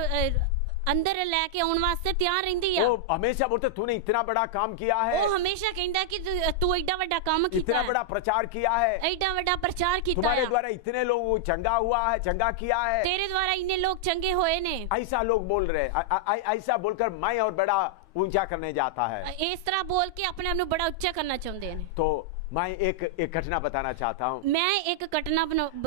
ਅੰਦਰ ਲੈ ਕੇ ਆਉਣ ਵਾਸਤੇ ਤਿਆਰ ਰਹਿੰਦੀ ਆ। वो हमेशा बोलते तूने इतना बड़ा काम किया है, ਉਹ ਹਮੇਸ਼ਾ ਕਹਿੰਦਾ ਕਿ ਤੂੰ ਐਡਾ ਵੱਡਾ ਕੰਮ ਕੀਤਾ इतना ਹੈ, बड़ा प्रचार किया है, ਐਡਾ ਵੱਡਾ ਪ੍ਰਚਾਰ ਕੀਤਾ तुम्हारे ਹੈ, द्वारा इतने लोग चंगा हुआ है, चंगा किया है। ਤੇਰੇ ਦੁਆਰਾ ਇੰਨੇ ਲੋਕ ਚੰਗੇ ਹੋਏ ਨੇ। ऐसा लोग बोल रहे ऐसा बोलकर मैं और बड़ा ऊंचा करने जाता है। ਇਸ ਤਰ੍ਹਾਂ ਬੋਲ ਕੇ ਆਪਣੇ ਆਪ ਨੂੰ ਬੜਾ ਉੱਚਾ ਕਰਨਾ ਚਾਹੁੰਦੇ ਨੇ। तो मैं एक घटना बताना चाहता हूँ। ਮੈਂ ਇੱਕ ਘਟਨਾ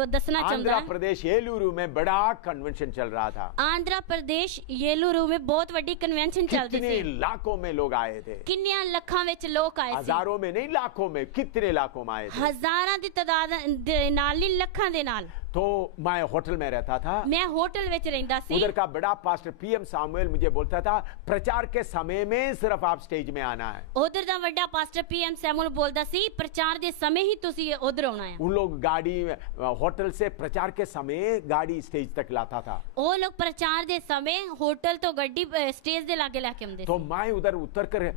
ਦੱਸਣਾ आंध्र ਚਾਹੁੰਦਾ। प्रदेश येलूरू में बड़ा कन्वेंशन चल रहा था। ਆਂਧਰਾ ਪ੍ਰਦੇਸ਼ ਯੇਲੂਰੂ ਵਿੱਚ ਬਹੁਤ ਵੱਡੀ ਕਨਵੈਨਸ਼ਨ ਚੱਲਦੀ कितने ਸੀ। लाखों में लोग आए थे, ਕਿੰਨਿਆਂ ਲੱਖਾਂ ਵਿੱਚ ਲੋਕ ਆਏ ਸੀ। हजारों में नहीं लाखों में, कितने लाखों में आए थे। ਹਜ਼ਾਰਾਂ ਦੀ ਤਾਦਾਦ ਦੇ ਨਾਲ ਨਹੀਂ, ਲੱਖਾਂ ਦੇ ਨਾਲ। तो मैं होटल में रहता था। ਮੈਂ ਹੋਟਲ ਵਿੱਚ ਰਹਿੰਦਾ ਸੀ। उधर का बड़ा पास्टर पीएम सामुएल मुझे बोलता था प्रचार के समय में सिर्फ आप स्टेज में आना है। ਉਧਰ ਦਾ ਵੱਡਾ ਪਾਸਟਰ ਪੀਐਮ ਸੈਮੂਅਲ ਬੋਲਦਾ ਸੀ ਪ੍ਰਚਾਰ ਦੇ ਸਮੇਂ ਹੀ ਤੁਸੀਂ ਉਧਰ ਆਉਣਾ ਹੈ। उन लोग गाड़ी होटल से प्रचार के समय गाड़ी स्टेज तक लाता था। ਉਹ ਲੋਕ ਪ੍ਰਚਾਰ ਦੇ ਸਮੇਂ ਹੋਟਲ ਤੋਂ ਗੱਡੀ ਸਟੇਜ ਦੇ ਲਾਗੇ ਲੈ ਕੇ ਆਉਂਦੇ तो ਸੀ। मैं उधर उतर कर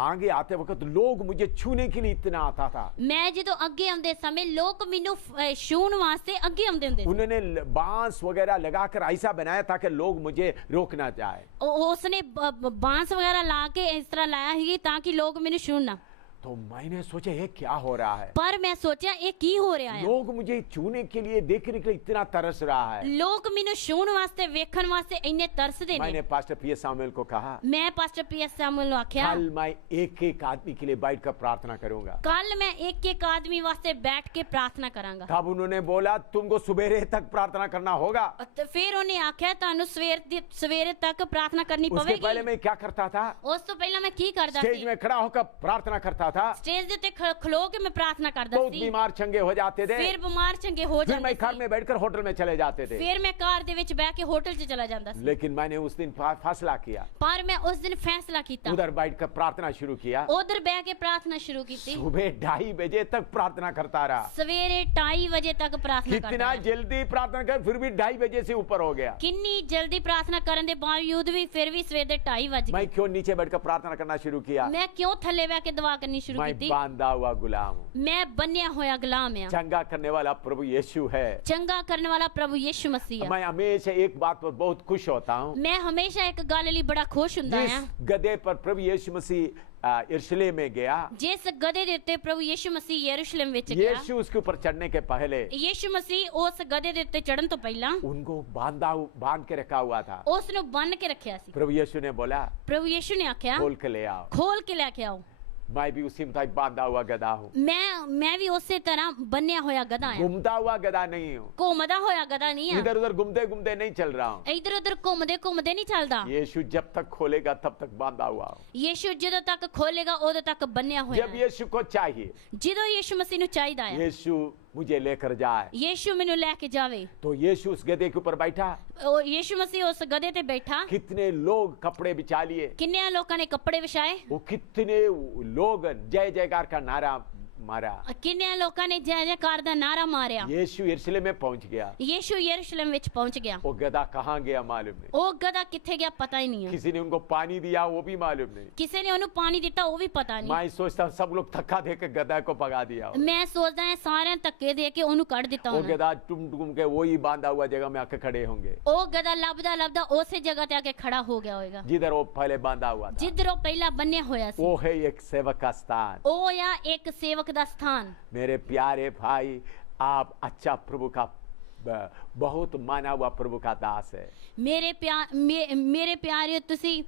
आगे आते वक्त लोग मुझे छूने के लिए इतना आता था। ਮੈਂ ਜਦੋਂ ਅੱਗੇ ਆਉਂਦੇ ਸਮੇਂ ਲੋਕ ਮੈਨੂੰ ਛੂਹਣ ਵਾਸਤੇ ਅੱਗੇ ਆਉਂਦੇ ਹੁੰਦੇ ਸੀ। उन्होंने बांस वगैरह लगाकर ऐसा बनाया ताकि लोग मुझे रोकना चाहे। ਉਸਨੇ ਬਾਂਸ ਵਗੈਰਾ ਲਾ ਕੇ ਇਸ ਤਰ੍ਹਾਂ ਲਾਇਆ ਸੀ ਤਾਂ ਕਿ ਲੋਕ ਮੈਨੂੰ ਛੂਹਣ ਨਾ। तो मैंने सोचा ये क्या हो रहा है। ਪਰ ਮੈਂ ਸੋਚਿਆ ਇਹ ਕੀ ਹੋ ਰਿਹਾ ਹੈ। लोग मुझे छूने के लिए देखने के लिए इतना तरस रहा है। ਲੋਕ ਮੈਨੂੰ ਛੂਹਣ ਵਾਸਤੇ ਵੇਖਣ ਵਾਸਤੇ ਇੰਨੇ ਤਰਸਦੇ ਨੇ। मैंने पास्टर पीएस सामुएल को कहा ਮੈਂ ਪਾਸਟਰ ਪੀਐਸ ਸੈਮੂਅਲ ਨੂੰ ਆਖਿਆ कल मैं एक एक आदमी के लिए बैठकर प्रार्थना करूंगा। ਕੱਲ ਮੈਂ ਇੱਕ ਇੱਕ ਆਦਮੀ ਵਾਸਤੇ ਬੈਠ ਕੇ ਪ੍ਰਾਰਥਨਾ ਕਰਾਂਗਾ। तब उन्होंने बोला तुमको सवेरे तक प्रार्थना करना होगा। ਤੇ ਫਿਰ ਉਹਨੇ ਆਖਿਆ ਤੁਹਾਨੂੰ ਸਵੇਰੇ ਤੱਕ ਪ੍ਰਾਰਥਨਾ ਕਰਨੀ उसके पहले ਪਵੇਗੀ। मैं क्या करता था, ਉਸ ਤੋਂ ਪਹਿਲਾਂ ਮੈਂ ਕੀ ਕਰਦਾ स्टेज ਸੀ? में खड़ा होकर प्रार्थना करता था। ਸਟੇਜ ਦੇ ਉੱਤੇ ਖਲੋ ਕੇ ਮੈਂ ਪ੍ਰਾਰਥਨਾ ਕਰਦਾ बहुत ਸੀ। बीमार चंगे हो जाते थे, ਫਿਰ ਬਿਮਾਰ ਚੰਗੇ ਹੋ फिर ਜਾਂਦੇ मैं घर ਸੀ। में बैठकर होटल में चले जाते थे। ਫਿਰ ਮੈਂ ਕਾਰ ਦੇ ਵਿੱਚ ਬਹਿ ਕੇ ਹੋਟਲ 'ਚ ਚਲਾ ਜਾਂਦਾ ਸੀ। लेकिन मैंने उस दिन फैसला किया, ਪਰ मैं उस दिन फैसला ਕੀਤਾ, उधर बैठकर प्रार्थना शुरू किया। ਉਧਰ ਬਹਿ ਕੇ ਪ੍ਰਾਰਥਨਾ ਸ਼ੁਰੂ ਕੀਤੀ। सुबह 2:30 बजे तक प्रार्थना करता रहा। ਸਵੇਰੇ 2:30 ਵਜੇ ਤੱਕ ਪ੍ਰਾਰਥਨਾ कितना ਕਰਦਾ ਰਿਹਾ। जल्दी प्रार्थना कर, फिर भी 2:30 बजे से ऊपर हो गया। ਕਿੰਨੀ ਜਲਦੀ ਪ੍ਰਾਰਥਨਾ ਕਰਨ ਦੇ ਬਾਵਜੂਦ ਵੀ ਫਿਰ ਵੀ ਸਵੇਰ ਦੇ 2:30 ਵੱਜ मैं ਗਏ। क्यों नीचे बैठकर प्रार्थना करना शुरू किया? ਮੈਂ ਕਿਉਂ ਥੱਲੇ ਬਹਿ ਕੇ ਦੁਆ ਕਰਨੀ ਸ਼ੁਰੂ मैं ਕੀਤੀ? बांधा हुआ गुलाम हूँ। ਮੈਂ ਬੰਨਿਆ ਹੋਇਆ ਗੁਲਾਮ ਆ। चंगा करने वाला प्रभु यीशु है। ਚੰਗਾ ਕਰਨ ਵਾਲਾ ਪ੍ਰਭੂ ਯਿਸੂ ਮਸੀਹ ਆ। मैं हमेशा एक बात पर बहुत खुश होता हूँ। ਮੈਂ ਹਮੇਸ਼ਾ ਇੱਕ ਗੱਲ ਲਈ ਬੜਾ ਖੁਸ਼ ਹੁੰਦਾ जिस ਆ। गधे पर प्रभु यीशु मसीह यरूशलेम में गया, ਜਿਸ ਗਧੇ ਦੇ ਉੱਤੇ ਪ੍ਰਭੂ ਯਿਸੂ ਮਸੀਹ ਯਰੂਸ਼ਲਮ ਵਿੱਚ ਗਿਆ, यीशु उसके ऊपर चढ़ने के पहले ਯਿਸੂ ਮਸੀਹ ਉਸ ਗਧੇ ਦੇ ਉੱਤੇ ਚੜਨ ਤੋਂ ਪਹਿਲਾਂ उनको बांध के रखा हुआ था। ਉਸ ਨੂੰ ਬੰਨ ਕੇ ਰੱਖਿਆ ਸੀ। प्रभु यीशु ने बोला ਪ੍ਰਭੂ ਯਿਸੂ ਨੇ ਆਖਿਆ खोल के ले आओ। ਖੋਲ ਕੇ ਲੈ ਕੇ ਆਓ। मैं भी उसी मुताबिक बांधा हुआ गधा हूँ। ਮੈਂ ਵੀ ਉਸੇ ਤਰ੍ਹਾਂ ਬੰਨਿਆ ਹੋਇਆ ਗਧਾ ਆ। घूमता हुआ गधा नहीं हूँ, ਘੁੰਮਦਾ ਹੋਇਆ ਗਧਾ ਨਹੀਂ ਆ। इधर उधर घूमते घूमते नहीं चल रहा हूँ। ਇਧਰ ਉਧਰ ਘੁੰਮਦੇ ਘੁੰਮਦੇ ਨਹੀਂ ਚੱਲਦਾ। यीशु जब तक खोलेगा तब तक बांधा हुआ हूँ। ਯਿਸੂ ਜਦੋਂ ਤੱਕ ਖੋਲੇਗਾ ਉਦੋਂ ਤੱਕ ਬੰਨਿਆ ਹੋਇਆ जब ਹੈ। यीशु को चाहिए, ਜਦੋਂ ਯਿਸੂ ਮਸੀਹ ਨੂੰ ਚਾਹੀਦਾ ਹੈ, यीशु मुझे लेकर जाए, ਯਿਸੂ ਮੈਨੂੰ ਲੈ ਕੇ ਜਾਵੇ। तो यीशु उस गधे के ऊपर बैठा। ਉਹ ਯਿਸੂ ਮਸੀਹ ਉਸ ਗਧੇ ਤੇ ਬੈਠਾ। कितने लोग कपड़े बिछा लिए, ਕਿੰਨਿਆਂ ਲੋਕਾਂ ਨੇ ਕੱਪੜੇ ਵਿਛਾਏ। वो कितने लोग जय जयकार का नारा मारा। ਕਿੰਨਿਆਂ ਲੋਕਾਂ ਨੇ ਜੈ ਜੈਕਾਰ ਦਾ ਨਾਰਾ ਮਾਰਿਆ। यीशु यरूशलेम में पहुंच गया। ਯਿਸੂ ਯਰੂਸ਼ਲਮ ਵਿੱਚ ਪਹੁੰਚ ਗਿਆ। वो गधा कहाँ गया मालूम नहीं। ਉਹ ਗਧਾ ਕਿੱਥੇ ਗਿਆ ਪਤਾ ਹੀ ਨਹੀਂ ਹੈ। किसी ने उनको पानी दिया वो भी मालूम नहीं। ਕਿਸੇ ਨੇ ਉਹਨੂੰ ਪਾਣੀ ਦਿੱਤਾ ਉਹ ਵੀ ਪਤਾ ਨਹੀਂ। मैं सोचता हूँ सब लोग धक्का देकर गधा को भगा दिया हो। ਮੈਂ ਸੋਚਦਾ ਹਾਂ ਸਾਰਿਆਂ ਧੱਕੇ ਦੇ ਕੇ ਉਹਨੂੰ ਕੱਢ ਦਿੱਤਾ वो ਹੋਣਾ। गधा टुम टुम के वही बांधा हुआ जगह में आके खड़े होंगे ਉਹ ਗਧਾ ਲੱਭਦਾ ਲੱਭਦਾ ਉਸੇ ਜਗ੍ਹਾ ਤੇ ਆ ਕੇ ਖੜਾ ਹੋ ਗਿਆ ਹੋਵੇਗਾ जिधर वो पहले बांधा हुआ था। ਜਿੱਧਰ ਉਹ ਪਹਿਲਾਂ ਬੰਨਿਆ ਹੋਇਆ ਸੀ। वो है एक सेवक का स्थान। ਉਹ ਆ ਇੱਕ ਸੇਵਕ ਦਾ ਸਥਾਨ। मेरे प्यारे भाई, आप अच्छा प्रभु का बहुत माना हुआ प्रभु का दास है। ਮੇਰੇ ਪਿਆਰਿਓ ਤੁਸੀਂ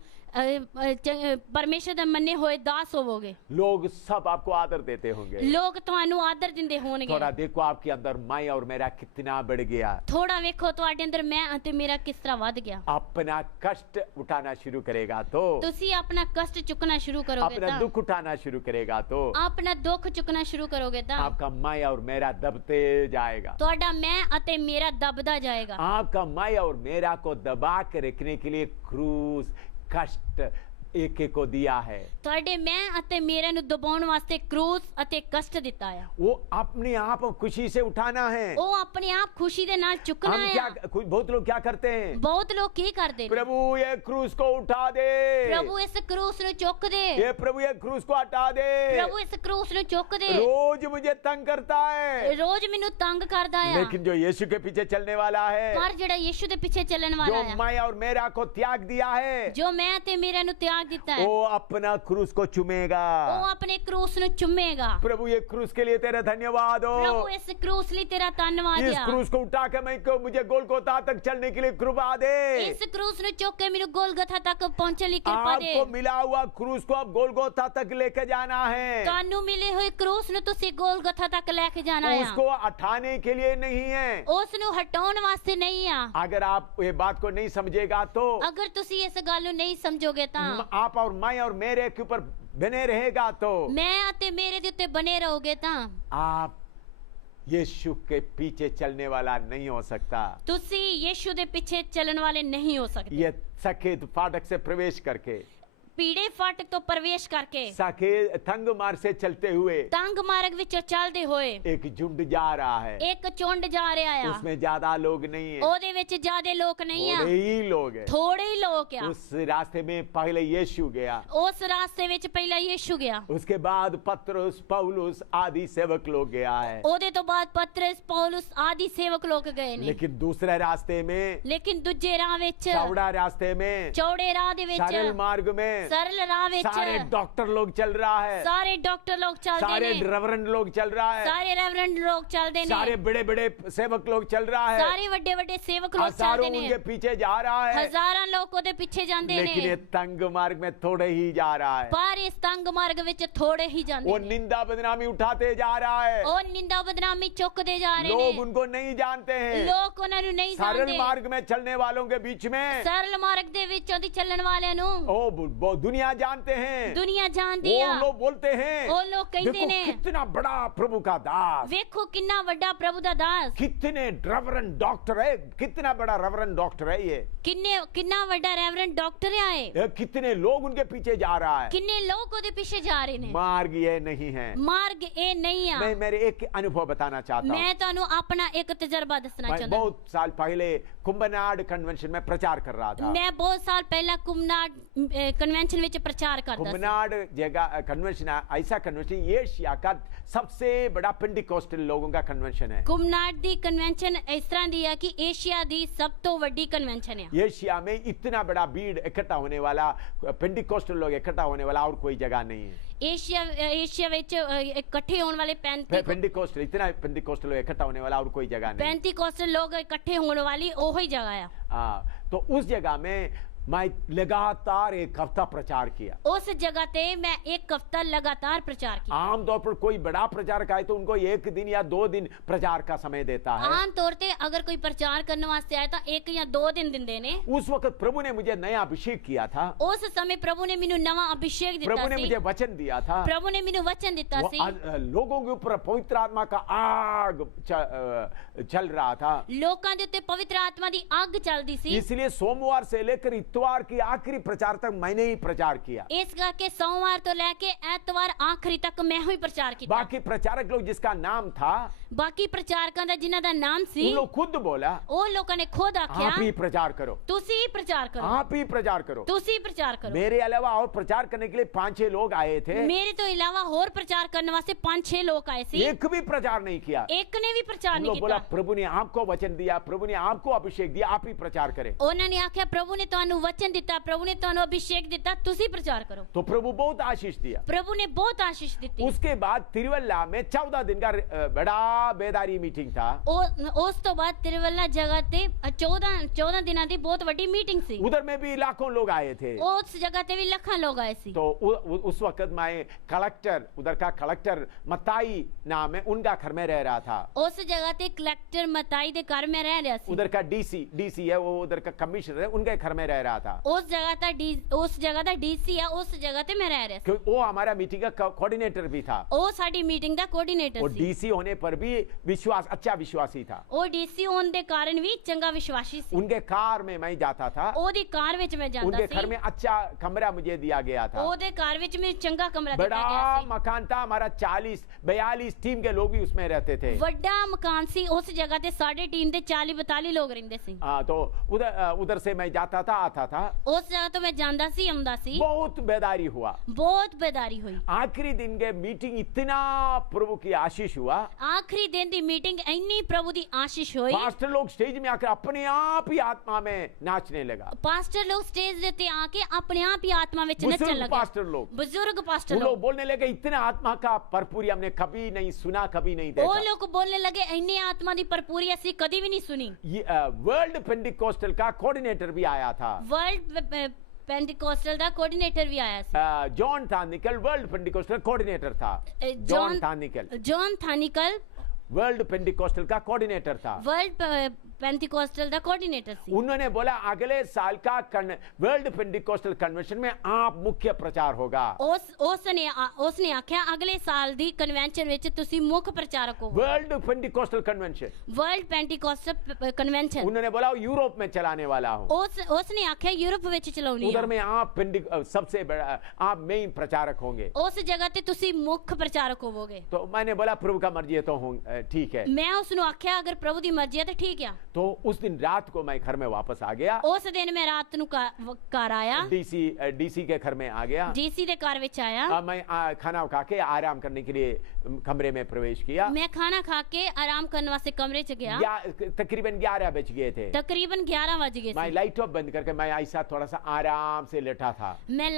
ਪਰਮੇਸ਼ਰ ਦਾ ਮੰਨੇ ਹੋਏ ਦਾਸ ਹੋਵੋਗੇ। लोग सब आपको आदर देते होंगे। ਲੋਕ ਤੁਹਾਨੂੰ ਆਦਰ ਦਿੰਦੇ ਹੋਣਗੇ। थोड़ा देखो आपके अंदर मैं और मेरा कितना बढ़ गया। ਥੋੜਾ ਵੇਖੋ ਤੁਹਾਡੇ ਅੰਦਰ ਮੈਂ ਅਤੇ ਮੇਰਾ ਕਿਸ ਤਰ੍ਹਾਂ ਵੱਧ ਗਿਆ। अपना कष्ट उठाना शुरू करेगा तो, ਤੁਸੀਂ ਆਪਣਾ ਕਸ਼ਟ ਚੁੱਕਣਾ ਸ਼ੁਰੂ ਕਰੋਗੇ अपना ਤਾਂ, दुख उठाना शुरू करेगा तो ਆਪਣਾ ਦੁੱਖ ਚੁੱਕਣਾ ਸ਼ੁਰੂ ਕਰੋਗੇ ਤਾਂ आपका मैं और मेरा दबते जाएगा। ਤੁਹਾਡਾ ਮੈਂ ਅਤੇ ਮੇਰਾ ਦਬਦਾ ਜਾਏਗਾ। आपका मैं और मेरा को दबा के रखने के लिए क्रूस, कष्ट, एक एक को दिया है। ਤੁਹਾਡੇ ਮੈਂ ਅਤੇ ਮੇਰੇ ਨੂੰ ਦਬਾਉਣ ਵਾਸਤੇ ਕਰੂਸ ਅਤੇ ਕਸ਼ਟ ਦਿੱਤਾ ਆ। वो अपने आप खुशी से उठाना है। ਉਹ ਆਪਣੇ ਆਪ ਖੁਸ਼ੀ ਦੇ ਨਾਲ ਚੁੱਕਣਾ हम क्या ਆ। बहुत लोग क्या करते हैं, ਬਹੁਤ ਲੋਕ ਕੀ ਕਰਦੇ ਨੇ, प्रभु ये क्रूस को उठा दे, ਪ੍ਰਭੂ ਇਸ ਕਰੂਸ ਨੂੰ ਚੁੱਕ ਦੇ, ये प्रभु ये क्रूस को हटा दे, ਪ੍ਰਭੂ ਇਸ ਕਰੂਸ ਨੂੰ ਚੁੱਕ ਦੇ, रोज मुझे तंग करता है। ਰੋਜ਼ ਮੈਨੂੰ ਤੰਗ ਕਰਦਾ ਆ। लेकिन जो यीशु के पीछे चलने वाला है, ਪਰ ਜਿਹੜਾ ਯਿਸੂ ਦੇ ਪਿੱਛੇ ਚੱਲਣ ਵਾਲਾ जो ਆ, मैं और मेरा को त्याग दिया है, ਜੋ ਮੈਂ ਤੇ ਮੇਰੇ ਨੂੰ ਤਿਆਗ ਦਿੱਤਾ ਹੈ, वो अपना क्रूस को चूमेगा। ਉਹ ਆਪਣੇ ਕਰੂਸ ਨੂੰ ਚੁੰਮੇਗਾ। प्रभु ये क्रूस के लिए तेरा धन्यवाद हो। ਪ੍ਰਭੂ ਇਸ ਕਰੂਸ ਲਈ ਤੇਰਾ ਧੰਨਵਾਦ इस ਆ। क्रूस को उठा के मुझे गोलगोता तक चलने के लिए कृपा दे। ਇਸ ਕਰੂਸ ਨੂੰ ਚੁੱਕ ਕੇ ਮੈਨੂੰ ਗੋਲਗਥਾ ਤੱਕ ਪਹੁੰਚਣ ਲਈ ਕਿਰਪਾ ਦੇ। आपको मिला हुआ क्रूस को अब गोलगोता तक लेके जाना है। ਤੁਹਾਨੂੰ ਮਿਲੇ ਹੋਏ ਕਰੂਸ ਨੂੰ ਤੁਸੀਂ ਗੋਲਗਥਾ ਤੱਕ ਲੈ ਕੇ ਜਾਣਾ ਆ। उसको हटाने के लिए नहीं है। ਉਸ ਨੂੰ ਹਟਾਉਣ ਵਾਸਤੇ ਨਹੀਂ ਆ। अगर आप ये बात को नहीं समझेगा तो ਅਗਰ ਤੁਸੀਂ ਇਸ ਗੱਲ ਨੂੰ ਨਹੀਂ ਸਮਝੋਗੇ ਤਾਂ, आप और मैं और मेरे के ऊपर बने रहेगा तो ਮੈਂ ਅਤੇ ਮੇਰੇ ਦੇ ਉੱਤੇ ਬਨੇ ਰਹੋਗੇ ਤਾਂ आप यीशु के पीछे चलने वाला नहीं हो सकता। ਤੁਸੀਂ ਯਿਸੂ ਦੇ ਪਿੱਛੇ ਚੱਲਣ ਵਾਲੇ ਨਹੀਂ ਹੋ ਸਕਦੇ। ये सकेत फाटक से प्रवेश करके, ਪੀੜੇ ਫਾਟਕ ਤੋਂ ਪ੍ਰਵੇਸ਼ ਕਰਕੇ, सकेत तंग मार्ग से चलते हुए ਤੰਗ ਮਾਰਗ ਵਿੱਚੋਂ ਚੱਲਦੇ ਹੋਏ एक झुंड जा रहा है। ਇੱਕ ਝੁੰਡ ਜਾ ਰਿਹਾ ਆ। उसमें ज्यादा लोग नहीं है, ਉਹਦੇ ਵਿੱਚ ਜ਼ਿਆਦੇ ਲੋਕ ਨਹੀਂ ਆ, थोड़े ही लोग हैं। ਥੋੜੇ ਹੀ ਲੋਕ ਆ। उस रास्ते में पहले यीशु गया, ਉਸ ਰਾਸਤੇ ਵਿੱਚ ਪਹਿਲਾਂ ਯਿਸੂ ਗਿਆ, उसके बाद पतरस पौलुस आदि सेवक लोग गया है। ਉਹਦੇ ਤੋਂ ਬਾਅਦ ਪਤਰਸ ਪੌਲੁਸ ਆਦि ਸੇਵਕ ਲੋਕ ਗਏ ਨੇ। लेकिन दूसरे रास्ते में, ਲੇਕਿਨ ਦੂਜੇ ਰਾਹ ਵਿੱਚ, चौड़ा रास्ते में, ਚੌੜੇ ਰਾਹ ਦੇ ਵਿੱਚ, सरल मार्ग में ਸਰਲ ਰਾਹ ਵਿੱਚ सारे डॉक्टर लोग चल रहा है, ਸਾਰੇ ਡਾਕਟਰ ਲੋਕ ਚੱਲਦੇ सारे ਨੇ, रेवरेंड लोग चल रहा है, ਸਾਰੇ ਰੈਵਰੈਂਡ ਲੋਕ ਚੱਲਦੇ ਨੇ, सारे बड़े बड़े सेवक लोग चल रहा है, ਸਾਰੇ ਵੱਡੇ ਵੱਡੇ ਸੇਵਕ ਲੋਕ हजारों ਚੱਲਦੇ उनके ਨੇ, पीछे जा रहा है। ਹਜ਼ਾਰਾਂ ਲੋਕ ਉਹਦੇ ਪਿੱਛੇ ਜਾਂਦੇ लेकिन ये ਨੇ। तंग मार्ग में थोड़े ही जा रहा है। ਪਰ ਇਸ ਤੰਗ ਮਾਰਗ ਵਿੱਚ ਥੋੜੇ ਹੀ वो ਜਾਂਦੇ ਨੇ। निंदा बदनामी उठाते जा रहा है। ਉਹ ਨਿੰਦਾ ਬਦਨਾਮੀ ਚੁੱਕਦੇ ਜਾ ਰਹੇ लोग ਨੇ। उनको नहीं जानते हैं। ਲੋਕ ਉਹਨਾਂ ਨੂੰ ਨਹੀਂ सरल ਜਾਣਦੇ। मार्ग में चलने वालों के बीच में ਸਰਲ ਮਾਰਗ ਦੇ ਵਿੱਚੋਂ ਦੀ ਚੱਲਣ ਵਾਲਿਆਂ ਨੂੰ वो दुनिया जानते हैं। ਦੁਨੀਆ ਜਾਣਦੀ वो ਆ। लोग बोलते हैं, ਉਹ ਲੋਕ ਕਹਿੰਦੇ देखो ਨੇ, कितना बड़ा प्रभु का दास, ਵੇਖੋ ਕਿੰਨਾ ਵੱਡਾ ਪ੍ਰਭੂ ਦਾ ਦਾਸ, कितने रेवरेंड डॉक्टर है, कितना बड़ा रेवरेंड डॉक्टर है ਕਿੰਨਾ ਵੱਡਾ ਰੈਵਰੈਂਡ ਡਾਕਟਰ ਆ ਇਹ, ये कितने लोग उनके पीछे जा रहा है। ਕਿੰਨੇ ਲੋਕ ਉਹਦੇ ਪਿੱਛੇ ਜਾ ਰਹੇ ਨੇ। मार्ग ये नहीं है। ਮਾਰਗ ਇਹ ਨਹੀਂ ਆ। मैं मेरे एक अनुभव बताना चाहता हूँ। ਮੈਂ ਤੁਹਾਨੂੰ ਆਪਣਾ ਇੱਕ ਤਜਰਬਾ ਦੱਸਣਾ मैं ਚਾਹੁੰਦਾ। बहुत साल पहले कुंभनाड कन्वेंशन में प्रचार कर रहा था। ਮੈਂ ਬਹੁਤ ਸਾਲ ਪਹਿਲਾਂ ਕੁਮਨਾਡ ਕਨਵੈਨਸ਼ਨ ਵਿੱਚ ਪ੍ਰਚਾਰ ਕਰਦਾ ਸੀ। कुंभनाड जगह कन्वेंशन ऐसा कन्वेंशन एशिया का सबसे बड़ा पेंटिकोस्टल लोगों का कन्वेंशन है। ਕੁਮਨਾਡ ਦੀ ਕਨਵੈਨਸ਼ਨ ਇਸ ਤਰ੍ਹਾਂ ਦੀ ਆ ਕਿ ਏਸ਼ੀਆ ਦੀ ਸਭ ਤੋਂ ਵੱਡੀ ਕਨਵੈਨਸ਼ਨ ਆ। एशिया में इतना बड़ा भीड़ इकट्ठा होने वाला, पेंटिकोस्टल लोग इकट्ठा होने वाला और कोई जगह नहीं है। ਏਸ਼ੀਆ ਵਿੱਚ ਇਕੱਠੇ होने वाले पेंटिकोस्टल, इतना पेंटिकोस्टल लोग इकट्ठा होने वाला और कोई जगह नहीं है। ਪੈਂਤੀਕੋਸਟਲ ਲੋਕ ਇਕੱਠੇ ਹੋਣ ਵਾਲੀ ਉਹੀ ਜਗ੍ਹਾ ਆ। हाँ, तो उस जगह में मैं लगातार एक हफ्ता प्रचार किया। उस जगह ते मैं एक हफ्ता लगातार प्रचार किया। आमतौर पर कोई बड़ा प्रचारक आए तो उनको 1 दिन या 2 दिन प्रचार का समय देता है। आम तौर पे अगर कोई प्रचार करने वास्ते आया तो 1 या 2 दिन देंदे ने। उस वक्त प्रभु ने मुझे नया अभिषेक किया था। उस समय प्रभु ने मेनू नवा अभिषेक दिता प्रभु ने सी। मुझे वचन दिया था। प्रभु ने मेनू वचन दिता सी। लोगों के ऊपर पवित्र आत्मा का आग चल रहा था। लोकां दे उत्ते पवित्र आत्मा दी आग चलदी सी। इसलिए सोमवार से लेकर इतवार की आखिरी प्रचार तक मैंने ही प्रचार किया। इस करके सोमवार तो लेके एतवार आखिरी तक मैं ही प्रचार किया। बाकी प्रचारक लोग जिसका नाम था, बाकी प्रचारकां दा जिन्हां दा नाम सी, उन लोग खुद बोला, ओ लोकां ने खुद आख्या, आप ही प्रचार करो, तुसी ही प्रचार करो, आप ही प्रचार करो, तुसी ही प्रचार करो। मेरे अलावा और प्रचार करने के लिए 5-6 लोग आए थे। मेरे तो अलावा और प्रचार करने वास्ते 5-6 लोग आए सी। एक भी प्रचार नहीं किया। एक ने भी प्रचार नहीं बोला किया। प्रभु ने आपको वचन दिया, प्रभु ने आपको अभिषेक दिया, आप ही प्रचार करें। उन्होंने आख्या प्रभु ने तुहानू वचन दिता, प्रभु ने तुहानू अभिषेक दिता, तुसी प्रचार करो। तो प्रभु बहुत आशीष दिया। प्रभु ने बहुत आशीष दी। उसके बाद तिरुवल्ला में 14 दिन का बड़ा बेदारी मीटिंग था। उस तो बाद तिरुवल्ला जगह ते 14 दिना दी बहुत बड़ी मीटिंग सी। उधर में भी लाखों लोग आए थे। उस जगह ते भी लाखों लोग आए सी। तो उस वक्त मैं कलेक्टर, उधर का कलेक्टर मताई नाम है, उनका घर में रह रहा था। उस जगह ते कलेक्टर मताई दे घर में रह रहा सी। उधर का डीसी है, वो उधर का कमिश्नर है, उनके घर में रह रहा रहा था, उस जगह ਦਾ ਡੀਸੀ ਆ, ਉਸ ਜਗ੍ਹਾ ਤੇ ਮੈਂ ਰਹਿ ਰਿਹਾ ਸੀ। क्योंकि वो हमारा मीटिंग का कोऑर्डिनेटर भी था, ਉਹ ਸਾਡੀ ਮੀਟਿੰਗ ਦਾ और ਕੋਆਰਡੀਨੇਟਰ ਸੀ। डीसी होने पर भी अच्छा विश्वासी था। ਉਹ ਡੀਸੀ ਹੋਣ ਦੇ ਕਾਰਨ ਵੀ ਚੰਗਾ ਵਿਸ਼ਵਾਸੀ ਸੀ। उनके कार में मैं जाता था, ਉਹਦੀ ਕਾਰ ਵਿੱਚ ਮੈਂ ਜਾਂਦਾ उनके घर ਸੀ। में अच्छा कमरा मुझे दिया गया था, ਉਹਦੇ ਘਰ ਵਿੱਚ ਮੈਨੂੰ ਚੰਗਾ ਕਮਰਾ ਦਿੱਤਾ बड़ा ਗਿਆ ਸੀ। मकान था हमारा, 40-42 टीम के लोग भी उसमें रहते थे। ਵੱਡਾ ਮਕਾਨ ਸੀ, ਉਸ ਜਗ੍ਹਾ ਤੇ ਸਾਡੇ ਟੀਮ ਦੇ 40-42 ਲੋਕ ਰਹਿੰਦੇ ਸੀ। हाँ, तो उधर से मैं जाता था, आता था, ਉਸ ਜਗ੍ਹਾ ਤੋਂ ਮੈਂ ਜਾਂਦਾ ਸੀ, ਆਉਂਦਾ ਸੀ। बहुत बेदारी हुआ। ਬਹੁਤ ਬੇਦਾਰੀ ਹੋਈ। आखिरी दिन के मीटिंग इतना प्रभु की आशीष हुआ, ਆਖਰੀ ਦਿਨ ਦੀ ਮੀਟਿੰਗ ਇੰਨੀ ਪ੍ਰਭੂ ਦੀ ਆਸ਼ੀਸ਼ ਹੋਈ। पास्टर लोग स्टेज में आकर अपने आप ही आत्मा में नाचने लगा। ਪਾਸਟਰ ਲੋਕ ਸਟੇਜ ਦੇ ਉੱਤੇ ਆ ਕੇ ਆਪਣੇ ਆਪ ਹੀ ਆਤਮਾ ਵਿੱਚ ਨੱਚਣ बुजुर्ग ਲੱਗੇ। पास्टर लोग, ਬਜ਼ੁਰਗ वो ਪਾਸਟਰ लोग ਲੋग बोलने लगे इतना आत्मा का भरपूरी हमने कभी नहीं सुना, कभी नहीं ਉਹ देखा। ਲੋਕ ਬੋਲने लगे ਇੰਨੀ ਆਤਮਾ ਦੀ ਭਰਪੂਰੀ ਅਸੀਂ ਕਦੀ ਵੀ ਨਹੀਂ ਸੁਣੀ। वर्ल्ड पेंटिकोस्टल का कोऑर्डिनेटर भी आया था, ਵਰਲਡ पेंटिकोस्टल ਦਾ कोऑर्डिनेटर भी आया ਸੀ। जॉन था निकल, वर्ल्ड पेंटिकोस्टल कोऑर्डिनेटर था। जॉन था निकल जॉन थानिकल वर्ल्ड पेंटिकोस्टल का कोऑर्डिनेटर था। वर्ल्ड पेंटिकोस्टल ਦਾ कोऑर्डिनेटर ਸੀ। उन्होंने बोला अगले साल का वर्ल्ड पेंटिकोस्टल कन्वेंशन में आप मुख्य प्रचार होगा। उसने आख्या अगले साल दी कन्वेंशन ਵਿੱਚ ਤੁਸੀਂ ਮੁੱਖ ਪ੍ਰਚਾਰਕ ਹੋ। World Pentecostal convention, world Pentecostal convention उन्होंने बोला यूरोप में चलाने वाला हूँ। उसने आख्या यूरोप ਵਿੱਚ ਚਲਾਉਣੀ उधर में आप सबसे बड़ा, आप मेन प्रचारक होंगे। उस जगह ਤੇ ਤੁਸੀਂ ਮੁੱਖ ਪ੍ਰਚਾਰਕ ਹੋਵੋਗੇ। तो मैंने बोला प्रभु का मर्जी है तो ठीक है। मैं उसਨੂੰ ਆਖਿਆ ਅਗਰ ਪ੍ਰਭੂ ਦੀ ਮਰਜ਼ੀ ਹੈ ਤਾਂ ਠੀਕ ਹੈ। तो उस दिन रात को मैं घर में वापस आ गया। उस दिन मैं रात ਨੂੰ ਘਰ ਆਇਆ। डीसी के घर में आ गया। डीसी ਦੇ ਘਰ ਵਿੱਚ ਆਇਆ। मैं खाना खा के आराम करने के लिए कमरे में प्रवेश किया। मैं खाना खा के आराम करने वास्ते कमरे च गया। तकरीबन 11 बज गए थे। तकरीबन 11 बज गए। मैं लाइट ऑफ बंद करके मैं ऐसा थोड़ा सा आराम से लेटा था। मैं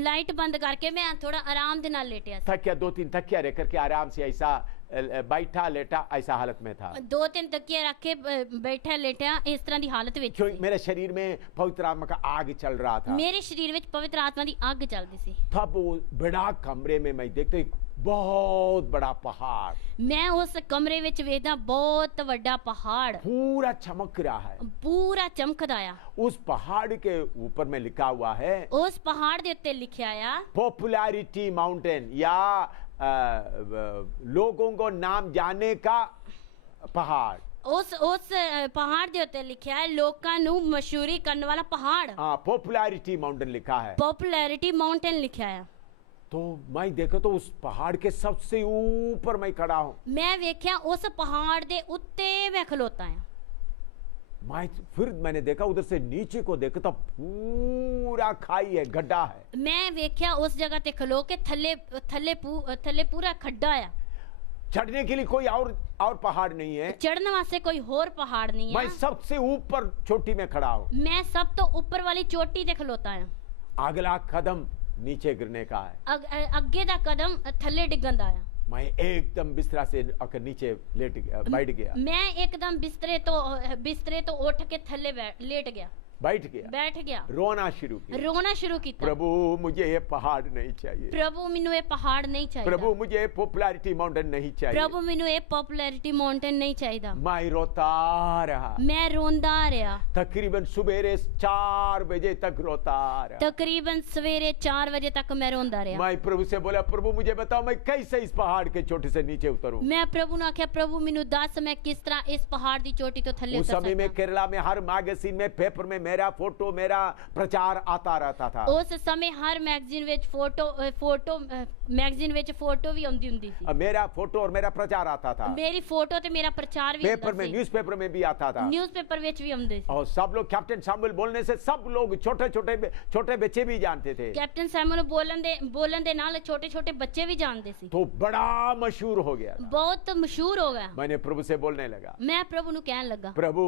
लाइट बंद करके मैं थोड़ा आराम दे नाल लेटिया। तकिया 2-3 तकिया रख करके आराम से ऐसा बैठा लेटा, ऐसा हालत में था। 2-3 तकिया रख के बैठा लेटा, इस तरह की हालत में। क्यों मेरे शरीर में पवित्र आत्मा का आग चल रहा था। मेरे शरीर में पवित्र आत्मा की आग चलती सी। तब वो बड़ा कमरे में मैं देखता बहुत बड़ा पहाड़, मैं उस कमरे में वेखदा बहुत बड़ा पहाड़ पूरा चमक रहा है। पूरा चमकदा आया। उस पहाड़ के ऊपर में लिखा हुआ है, उस पहाड़ दे उत्ते लिखा आया पॉपुलैरिटी माउंटेन, या लोगों को नाम जाने का पहाड़। उस पहाड़ दे उत्ते लिखा है लोकां नू मशहूरी करने वाला पहाड़। हाँ, पॉपुलैरिटी माउंटेन लिखा है। पॉपुलैरिटी माउंटेन लिखा है। तो मैं देखो तो उस पहाड़ के सबसे ऊपर मैं खड़ा हूँ। मैं वेख्या उस पहाड़ दे उत्ते मैं खलोता है। फिर मैंने देखा उधर से नीचे को देखा तो पूरा खाई है, गड्ढा है। मैं वेख्या उस जगह ते खलो के थल्ले पूरा खड्डा है। चढ़ने के लिए कोई और पहाड़ नहीं है। चढ़ने वास्ते कोई और पहाड़ नहीं है। मैं सबसे ऊपर चोटी में खड़ा हूँ। मैं सब तो ऊपर वाली चोटी ते खलोता है। अगला कदम नीचे गिरने का है। अगे दा कदम थल्ले डिगन दा है। मैं एकदम बिस्तरा से आकर नीचे बैठ गया। मैं एकदम बिस्तरे तो उठ के थल्ले लेट गया। बैठ गया, रोना शुरू किया। प्रभु मुझे ये पहाड़ नहीं चाहिए। प्रभु मैनू ये पहाड़ नहीं चाहिए। प्रभु मुझे पॉपुलैरिटी माउंटेन नहीं चाहिए। प्रभु मैनू ये पॉपुलैरिटी माउंटेन नहीं चाहिए। मैं रोता रहा। मैं रोंदा रहा। तकरीबन सवेरे 4 बजे तक रोता रहा। तकरीबन सवेरे 4 बजे तक मैं रोंदा रहा। मैं प्रभु से बोला, प्रभु मुझे बताओ मैं कैसे इस पहाड़ के चोटी से नीचे उतरूं। मैं प्रभु ने आख्या, प्रभु मैनू दस मैं किस तरह इस पहाड़ की चोटी तो थल्ले उतर सकता। उस समय में केरला में हर मैगजीन में, पेपर में मेरा फोटो, मेरा प्रचार आता रहता था। उस समय हर मैगजीन विच फोटो भी आउंदी हुंदी सी। मेरा फोटो और मेरा प्रचार आता था। मेरी फोटो ते मेरा प्रचार भी पेपर में, न्यूज़पेपर में भी आता था। न्यूज़पेपर विच भी आउंदे सी। और सब लोग कैप्टन सैमुअल बोलने से सब लोग छोटे बच्चे भी जानते थे। कैप्टन सैमुअल बोलन दे नाल छोटे बच्चे भी जानते सी। तो बड़ा मशहूर हो गया। बहुत मशहूर हो गया। मैंने प्रभु से बोलने लगा। मैं प्रभु नु कहने लगा, प्रभु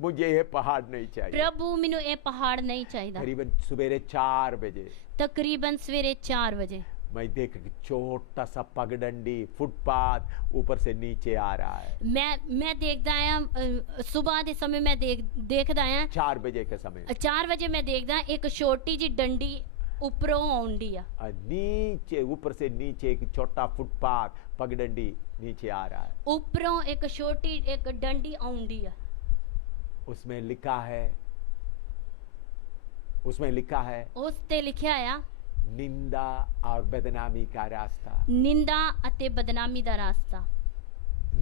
मुझे ये पहाड़ नहीं चाहिए। प्रभु मैनू ये पहाड़ नहीं चाहिए। करीबन सवेरे 4 बजे। तकरीबन सवेरे 4 बजे मैं देख छोटा सा पगडंडी फुटपाथ ऊपर से नीचे आ रहा है। मैं देखदा आया सुबह के समय, मैं देखदा आया 4 बजे के समय। 4 बजे मैं देखदा एक छोटी जी डंडी ऊपरों आउंदी आ। नीचे ऊपर से नीचे एक छोटा फुटपाथ पगडंडी नीचे आ रहा है। ऊपरों एक छोटी एक डंडी आउंदी आ। उसमें लिखा है उसमें लिखा है ਉਸ ਤੇ ਲਿਖਿਆ ਆ निंदा और बदनामी का रास्ता, ਨਿੰਦਾ ਅਤੇ ਬਦਨਾਮੀ ਦਾ ਰਾਸਤਾ,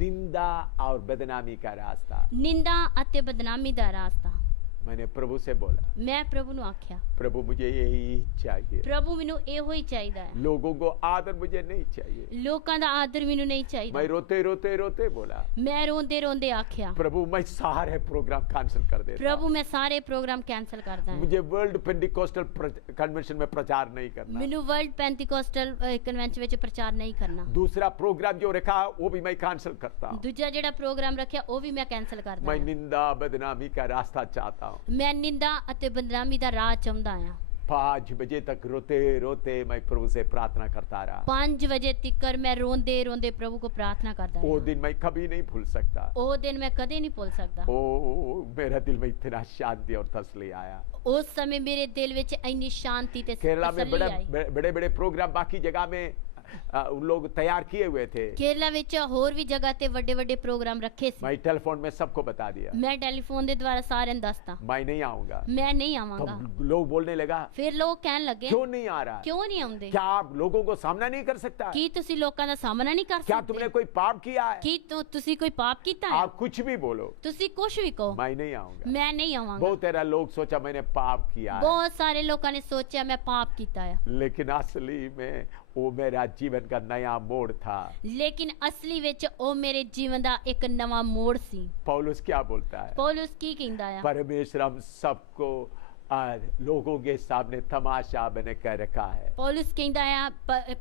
निंदा और बदनामी का रास्ता। ਨਿੰਦਾ ਅਤੇ ਬਦਨਾਮੀ ਦਾ ਰਾਸਤਾ। मैंने प्रभु से बोला, ਮੈਂ ਪ੍ਰਭੂ ਨੂੰ ਆਖਿਆ प्रभु मुझे यही चाहिए, ਪ੍ਰਭੂ ਮੈਨੂੰ ਇਹੋ ਹੀ ਚਾਹੀਦਾ ਹੈ, लोगों को आदर मुझे नहीं चाहिए। ਲੋਕਾਂ ਦਾ ਆਦਰ ਮੈਨੂੰ ਨਹੀਂ मैं ਚਾਹੀਦਾ। रोते रोते रोते बोला, ਮੈਂ ਰੋਂਦੇ ਰੋਂਦੇ ਆਖਿਆ प्रभु मैं सारे प्रोग्राम कैंसिल कर देता हूं। ਪ੍ਰਭੂ ਮੈਂ ਸਾਰੇ ਪ੍ਰੋਗਰਾਮ ਕੈਨਸਲ ਕਰਦਾ ਹਾਂ। मुझे वर्ल्ड पेंटिकोस्टल कन्वेंशन में प्रचार नहीं करना। ਮੈਨੂੰ ਵਰਲਡ ਪੈਂਟੀਕੋਸਟਲ ਕਨਵੈਨਸ਼ਨ ਵਿੱਚ ਪ੍ਰਚਾਰ ਨਹੀਂ ਕਰਨਾ। दूसरा प्रोग्राम जो रखा वो भी मैं कैंसिल करता हूं। ਦੂਜਾ ਜਿਹੜਾ ਪ੍ਰੋਗਰਾਮ ਰੱਖਿਆ ਉਹ ਵੀ ਮੈਂ ਕੈਨਸਲ ਕਰਦਾ मैं ਹਾਂ। निंदा बदनामी का रास्ता चाहता हूं। ਮੈਂ ਨਿੰਦਾ ਅਤੇ ਬਦਨਾਮੀ ਦਾ ਰਾਹ ਚਾਹੁੰਦਾ ਹਾਂ। 5 बजे तक रोते रोते मैं प्रभु से प्रार्थना करता रहा। 5 ਵਜੇ ਤੱਕ ਮੈਂ ਰੋਂਦੇ ਰੋਂਦੇ ਪ੍ਰਭੂ ਕੋ ਪ੍ਰਾਰਥਨਾ ਕਰਦਾ वो ਰਿਹਾ। दिन मैं कभी नहीं भूल सकता। ਉਹ ਦਿਨ ਮੈਂ ਕਦੇ ਨਹੀਂ ਭੁੱਲ ਸਕਦਾ। ओ मेरा दिल में इतना शांति और तसल्ली आया। ਉਸ ਸਮੇਂ ਮੇਰੇ ਦਿਲ ਵਿੱਚ ਇੰਨੀ ਸ਼ਾਂਤੀ ਤੇ केरला में ਤਸੱਲੀ ਆਈ। बड़े बड़े प्रोग्राम बाकी जगह में उन लोग तैयार किए हुए थे। ਕੇਰਲਾ ਵਿੱਚ ਹੋਰ ਵੀ ਜਗ੍ਹਾ ਤੇ ਵੱਡੇ ਵੱਡੇ ਪ੍ਰੋਗਰਾਮ ਰੱਖੇ ਸੀ। मैं टेलीफोन में सबको बता दिया ਮੈਂ ਟੈਲੀਫੋਨ ਦੇ ਦੁਆਰਾ ਸਾਰਿਆਂ ਨੂੰ ਦੱਸਤਾ मैं नहीं आऊंगा। ਮੈਂ ਨਹੀਂ ਆਵਾਂਗਾ। तो लोग बोलने लगा, ਫਿਰ ਲੋਕ ਕਹਿਣ ਲੱਗੇ क्यों नहीं आ रहा? ਕਿਉਂ ਨਹੀਂ ਆਉਂਦੇ? क्या आप लोगों को सामना नहीं कर सकता? ਕੀ ਤੁਸੀਂ ਲੋਕਾਂ ਦਾ ਸਾਹਮਣਾ ਨਹੀਂ ਕਰ क्या तुमने ਸਕਦੇ? कोई पाप किया है? ਕੀ ਤੁਸੀਂ ਕੋਈ ਪਾਪ ਕੀਤਾ ਹੈ? आप कुछ भी बोलो, ਤੁਸੀਂ ਕੁਝ ਵੀ ਕਹੋ मैं नहीं आऊंगा। ਮੈਂ ਨਹੀਂ ਆਵਾਂਗਾ। बहुत तेरा लोग सोचा मैंने पाप किया है, ਬਹੁਤ ਸਾਰੇ ਲੋਕਾਂ ਨੇ ਸੋਚਿਆ ਮੈਂ ਪਾਪ ਕੀਤਾ ਹੈ, लेकिन असली में वो मेरा जीवन का नया मोड़ था। ਲੇਕਿਨ ਅਸਲੀ ਵਿੱਚ ਉਹ ਮੇਰੇ ਜੀਵਨ ਦਾ ਇੱਕ ਨਵਾਂ ਮੋੜ ਸੀ। पौलुस क्या बोलता है? ਪੌਲੁਸ ਕੀ ਕਹਿੰਦਾ ਆ? परमेश्वर हम सबको लोगों के सामने तमाशा बने कर रखा है। ਪੌਲੁਸ ਕਹਿੰਦਾ ਆ